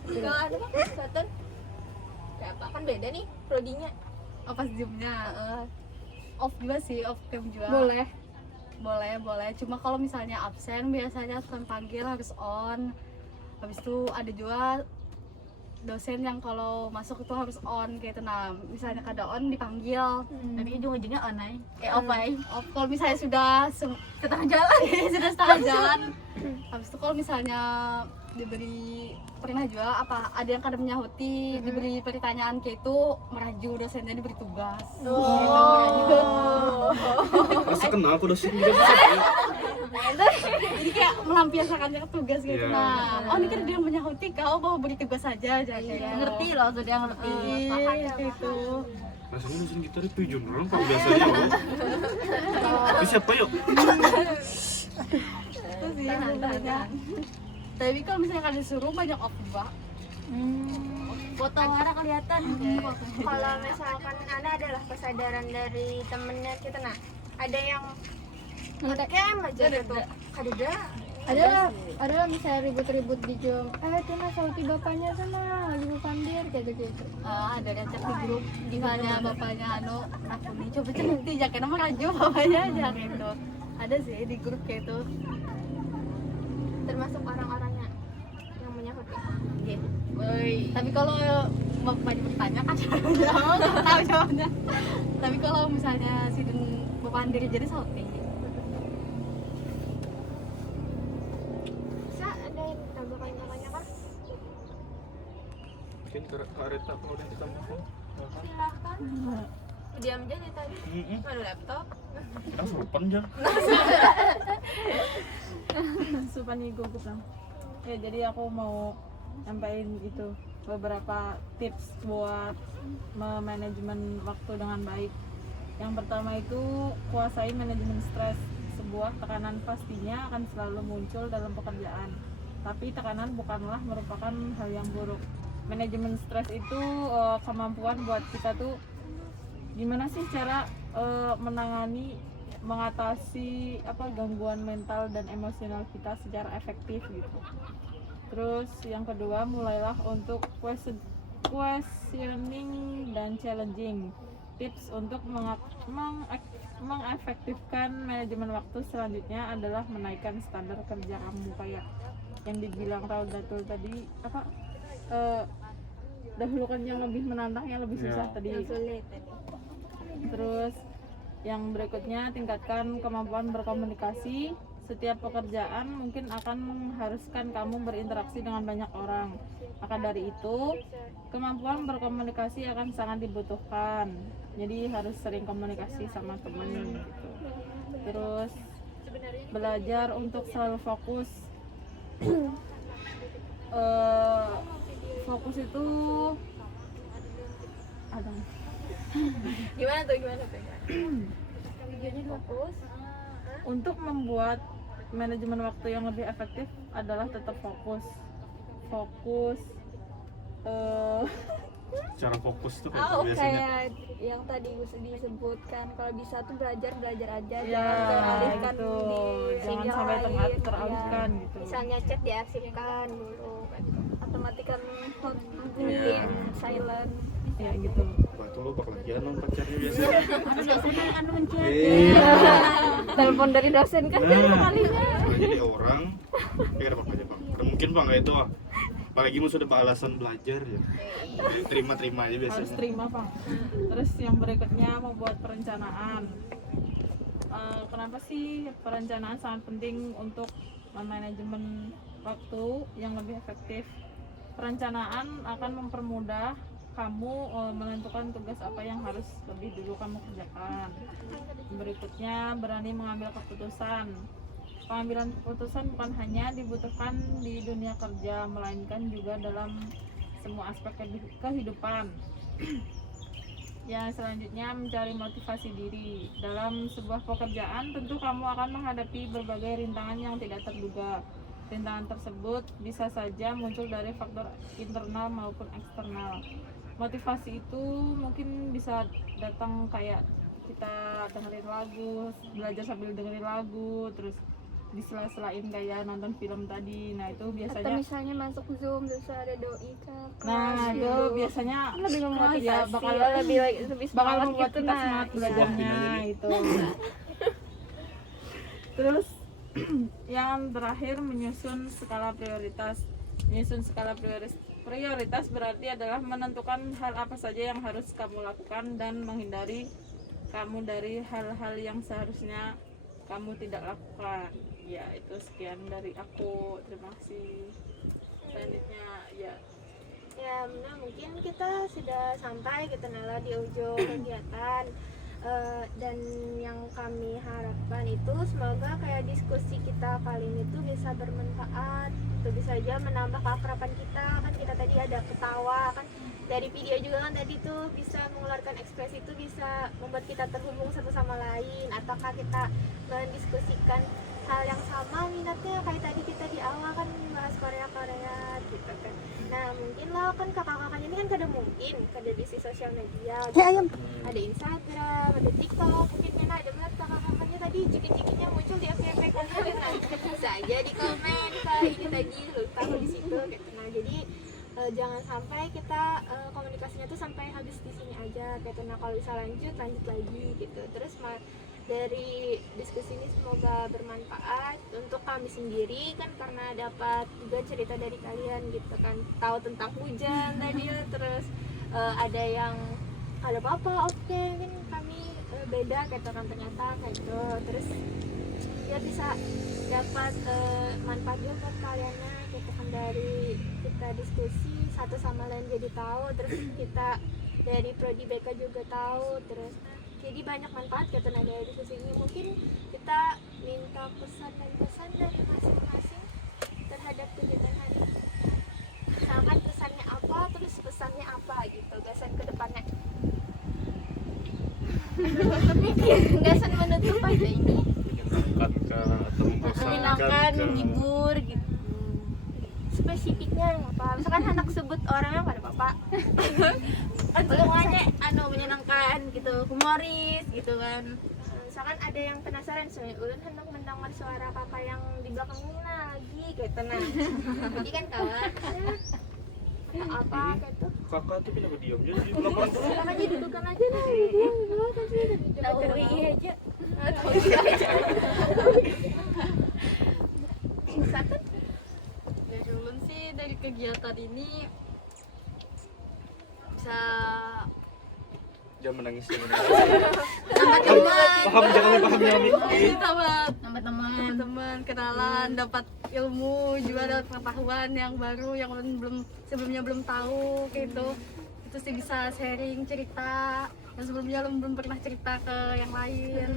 Kalau ada apa? Satan. Kayak apa kan beda nih prodinya. Pas zoomnya off juga sih, off cam juga. Boleh. Cuma kalau misalnya absen biasanya kan panggil harus on. Habis itu ada juga dosen yang kalau masuk itu harus on kayak itu. Nah, misalnya kada on dipanggil. Tapi ujung-ujungnya on aja. Off aja. Off kalau misalnya sudah setengah jalan, sudah setengah jalan. Habis itu kalau misalnya diberi pernah juga ada yang kadang menyahuti, diberi pertanyaan kayak itu, meraju dosennya diberi tugas. Masa kenal aku dosen juga. Jadi kayak melampiaskan tugas gitu. Iya. Nah, ini kan dia yang menyahuti, kau mau beri tugas saja jadi Ngerti loh, sudah ngerti. gitu. Rasanya dosen kita itu jurnal kalau biasanya. Tapi siapa yuk? Itu sih sebenarnya. Tapi kalau misalnya kalian disuruh banyak off juga. Foto arah kelihatan. Kalau misalkan adalah kesadaran dari temennya kita, nah ada yang ngecam aja gitu. Ada misalnya ribut-ribut di Zoom. Cuma sauti bapaknya sana lagi berpandir kayak gitu. Ada yang cek di grup gimana bapaknya aku nih coba nanti jangan nomor aja bapaknya aja gitu. Ada sih di grup kayak itu. Termasuk orang-orangnya yang menyahuti. Tapi kalau bapaknya bertanya kan nggak tahu jawabnya. Tapi kalau misalnya si berpandir jadi sauti. Bisa ada yang tambahkan-tambahnya kah? Mungkin kareta kalau udah kita mau. Silakan. Diam aja nih tadi. Mana laptop? Kita sopan aja. Supan ego bukan. Ya jadi aku mau nyampain itu beberapa tips buat manajemen waktu dengan baik. Yang pertama itu kuasai manajemen stres. Sebuah tekanan pastinya akan selalu muncul dalam pekerjaan, tapi tekanan bukanlah merupakan hal yang buruk. Manajemen stres itu kemampuan buat kita tuh gimana sih cara mengatasi gangguan mental dan emosional kita secara efektif gitu. Terus yang kedua, mulailah untuk questioning dan challenging. Tips untuk mengefektifkan manajemen waktu selanjutnya adalah menaikkan standar kerja kamu, kayak yang dibilang Raul Datul tadi, dahulukan yang lebih menantang, yang lebih susah tadi. Terus yang berikutnya, tingkatkan kemampuan berkomunikasi. Setiap pekerjaan mungkin akan mengharuskan kamu berinteraksi dengan banyak orang. Maka dari itu, kemampuan berkomunikasi akan sangat dibutuhkan. Jadi harus sering komunikasi sama temen gitu. Terus belajar untuk selalu fokus. Fokus itu ada. Gimana tuh? Fokus. Untuk membuat manajemen waktu yang lebih efektif adalah tetap fokus. Cara fokus tuh biasanya Kayak yang tadi disebutkan, kalau bisa tuh belajar aja, Ya, jangan teralihkan gitu. di Jangan yang sampai lain. teralihkan Iya. gitu. Misalnya chat diarsipkan dulu, atau matikan mute, silent. Ya gitu. batu lo bakal lagi non pacarnya biasanya. Telepon dari dosen kan kalinya. Soalnya jadi orang apa aja bang, mungkin bang kayak itu apalagi mau sudah beralasan belajar ya, terima aja biasanya. Harus terima Pak. Terus yang berikutnya, membuat perencanaan. Kenapa sih perencanaan sangat penting untuk manajemen waktu yang lebih efektif? Perencanaan akan mempermudah kamu menentukan tugas apa yang harus lebih dulu kamu kerjakan. Berikutnya, berani mengambil keputusan. Pengambilan keputusan bukan hanya dibutuhkan di dunia kerja, melainkan juga dalam semua aspek kehidupan. Yang selanjutnya, mencari motivasi diri. Dalam sebuah pekerjaan, tentu kamu akan menghadapi berbagai rintangan yang tidak terduga. Rintangan tersebut bisa saja muncul dari faktor internal maupun eksternal. Motivasi itu mungkin bisa datang kayak kita dengerin lagu, belajar sambil dengerin lagu, terus di sela-selain kayak nonton film tadi. Nah itu Atau biasanya, misalnya masuk Zoom terus ada doi kan. nah itu biasanya lebih memotivasi, ya, bakal lebih bakal semangat membuat gitu, kita semangat belajarnya itu. Terus yang terakhir, menyusun skala prioritas. Menyusun skala prioritas berarti adalah menentukan hal apa saja yang harus kamu lakukan dan menghindari kamu dari hal-hal yang seharusnya kamu tidak lakukan. Ya itu sekian dari aku, terima kasih. Selanjutnya Ya, nah mungkin kita sudah sampai gitu Nala di ujung kegiatan. Dan yang kami harapkan itu semoga kayak diskusi kita kali ini tuh bisa bermanfaat, tuh bisa aja menambah keakraban kita. Kan kita tadi ada ketawa kan, dari video juga kan tadi tuh bisa mengeluarkan ekspresi, itu bisa membuat kita terhubung satu sama lain. Ataukah kita mendiskusikan hal yang sama minatnya, kayak tadi kita di awal kan bahas Korea gitu kan. Nah mungkin lah kan kakak-kakaknya ini kan kada mungkin kada di sosial media gitu. Ada Instagram, ada TikTok, mungkin Mena ada banget kakak-kakaknya tadi ciki-cikinya muncul di FYP kalian. Nah bisa aja di komen ini tadi lu tahu di situ gitu. Nah jadi jangan sampai kita komunikasinya tuh sampai habis di sini aja gitu. Nah kalau bisa lanjut lagi gitu. Terus dari diskusi ini semoga bermanfaat untuk kami sendiri kan, karena dapat juga cerita dari kalian gitu kan, tahu tentang hujan tadi. Terus ada yang ada apa-apa, oke kan kami beda gitu kan ternyata kayak gitu. Terus ya bisa dapat manfaat juga buat kaliannya gitu kan, dari kita diskusi satu sama lain jadi tahu. Terus kita dari Prodi BK juga tahu, terus jadi banyak manfaat gitu. Nah dari diskusi ini mungkin kita minta pesan dan pesan dari masing-masing terhadap kegiatan hari ini. Misalkan pesannya apa, terus pesannya apa gitu, kesan ke depannya. Gasan menutup aja ini. menyenangkan atau membosankan Menyenangkan, menghibur gitu. Spesifiknya apa? Misalkan anak sebut orangnya pada bapak. Semuanya menyenangkan gitu, humoris gitu kan. Misalkan ada yang penasaran soalnya ulun hendak mendengar suara papa yang di belakang Nina lagi gitu nah. Jadi kan kawan atau apa gitu. kakak tuh kenapa diam aja di belakang terus. Makanya dudukan aja lah dia kan sih. Tahu aja. Misalkan Dari ulun sih dari kegiatan ini bisa Jangan menangis, jangan Teman-teman, paham ya nih. tambah teman-teman. teman-teman, kenalan, dapat ilmu, juga dapat pengetahuan yang baru yang sebelumnya belum tahu gitu. Itu sih bisa sharing cerita yang sebelumnya belum pernah cerita ke yang lain.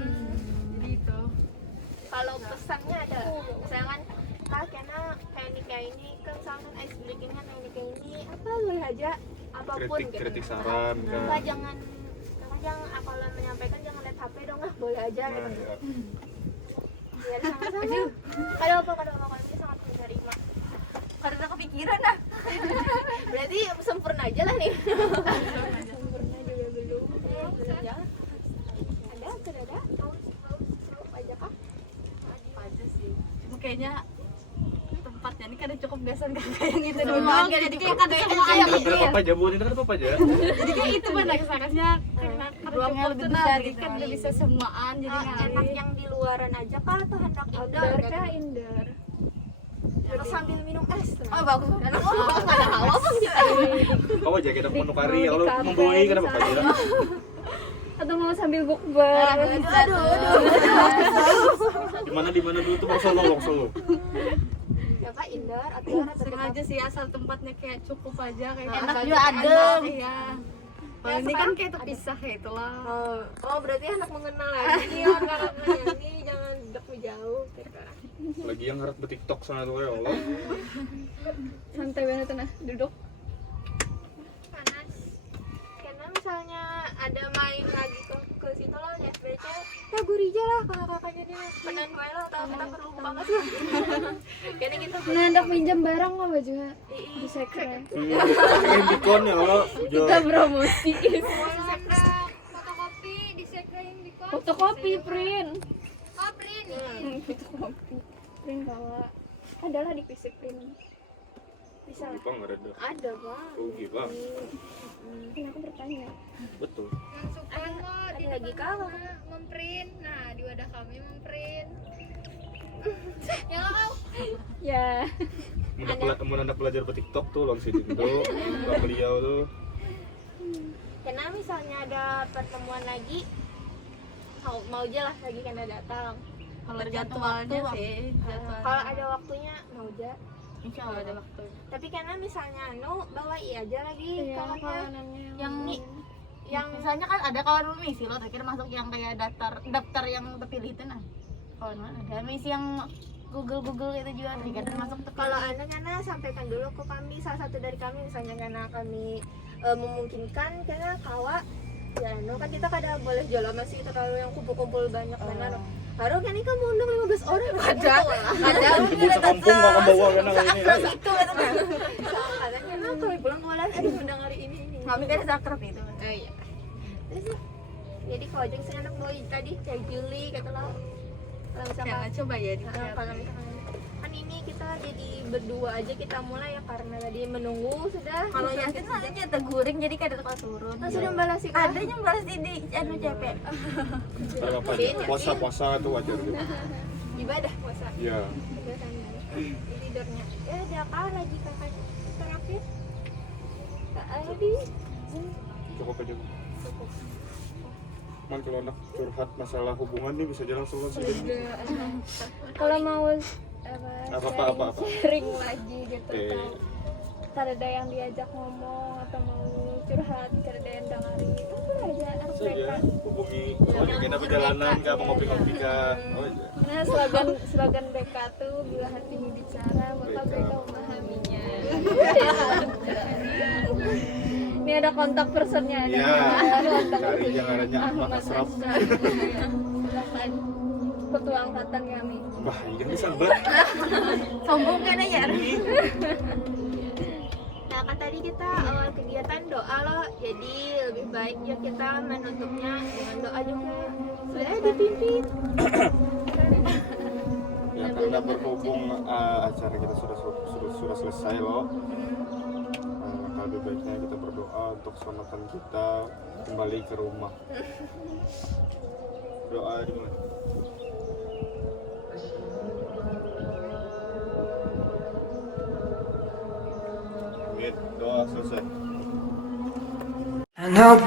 Jadi itu. kalau pesannya ada misalkan kak karena kayak nikah ini kan misalkan ice breakingnya kayak nikah ini apa lu aja apapun Kritik gitu. saran kan. Kakak jangan kalau menyampaikan jangan lihat HP dong boleh aja Nah, gitu. ya. Biar sama-sama. Kalau apa ini sangat menerima. Karena kepikiran nah. Berarti sempurna aja lah nih. Sempurna juga belum. Belum ya. Ada sudah ada. Mau aja kah? Aja sih. Cuma kayaknya tempatnya ini kan cukup gasan kakak yang itu dulu. Oh, Jadi gitu. kayak ada semua Kayak gitu. Ada apa aja bu? Ini ada apa aja? Jadi kayak itu benar kesarasnya karena Ruangnya cukup lebih tenang, besar jadi gitu. kan udah bisa semuaan jadi Enak yang di luaran aja kah atau hendak outdoor gitu? indoor. Terus sambil minum es. Oh, bagus. Karena nggak ada hawa bang kita. Kau aja kita menu kari kalau membui kenapa apa aja? Atau mau sambil bukber. Di mana dulu tuh Bang Solo. Ya Pak indoor, outdoor atau sering aja sih asal tempatnya kayak cukup aja kayak Enak asal juga adem. Iya. Kalau ini kan kayak terpisah ya itulah. Oh berarti anak mengenal lagi orang ini jangan duduk jauh gitu. Lagi yang harus bertiktok sana tuh ya Allah. Santai banget nah, duduk. Panas. Karena misalnya ada main lagi ke situ loh di SBC, ya gurija lah kakak-kakaknya dia penan wae lo atau kita perlu banget lah. Karena kita Nah, hendak pinjam barang kok baju di sekre. Pengen dikon ya Allah. Kita promosi. fotokopi di sekrein di kos. Fotokopi print. Oh print. Fotokopi. Print bawa. Adalah di fisik print. Bisa lah. Bang ada dah. Ada bang. Rugi bang. Kan aku bertanya. Betul. Ada lagi kah? Memprint. Nah, di wadah kami memprint. Ya. Mau anda belajar bertiktok tuh langsung itu. Bang beliau tuh. Karena misalnya ada pertemuan lagi, mau aja lah lagi karena datang. Kalau Tergantung jadwalnya waktu. sih, jadwal. Kalau ada waktunya mau aja. Insya Kalau ada Allah. waktu. Tapi karena misalnya bawa aja lagi Iya, kawannya kawanannya Yang nih, yang misalnya kan ada kawan lu misi lo terakhir masuk yang kayak daftar yang terpilih itu nah. Kawan mana ada misi yang Google itu juga terakhir masuk tuh. kalau anda karena sampaikan dulu ke kami salah satu dari kami misalnya karena kami memungkinkan karena kawa ya kan kita kada boleh jalan masih terlalu yang kumpul-kumpul banyak mana harus kan ini kan mau undang 15 orang ada Ibu sekampung nggak bawa karena ini. itu katanya nah kalau pulang ke Malaysia ada undang hari ini Kami kan sakrap itu. iya terus jadi kalau jeng sih anak boy tadi kayak Juli kata lah kalau misalkan Jangan coba ya di kalau misalkan kan ini kita jadi berdua aja kita mulai ya karena tadi menunggu sudah Kalau Yasin nanti jatuh guring jadi kada tukar turun. sudah membalas sih Ada yang balas di CP. Apa aja? Puasa tuh wajar tuh. ibadah puasa Iya. ibadahnya tidurnya ya ada apa lagi kakak terakhir Kak Adi Cukup aja. Man kalau anak curhat masalah hubungan nih bisa jalan selalu sih. Kalau mau Apa. sharing lagi gitu Oke. kan. Ntar ada yang diajak ngomong atau mau curhat, ntar ada yang dengerin itu aja anak Saja mereka. hubungi. Soalnya kita perjalanan kah mau ngopi-ngopi kah. Oh iya. Nah slogan BK tuh bila hatimu bicara maka BK memahaminya. Ini ada kontak personnya ada. Ya, Kontak cari person. yang adanya Ahmad Asraf. Silakan. Ketua angkatan kami. Wah, iya bisa ber. Sombong kan ya? Nah kan tadi kita awal kegiatan doa loh, jadi lebih baik ya kita menutupnya dengan doa juga. Sudah dipimpin. Ya karena berhubung acara kita sudah selesai loh. Maka lebih baiknya kita berdoa untuk keselamatan kita kembali ke rumah. Doa dimana? Amin. Doa selesai. And now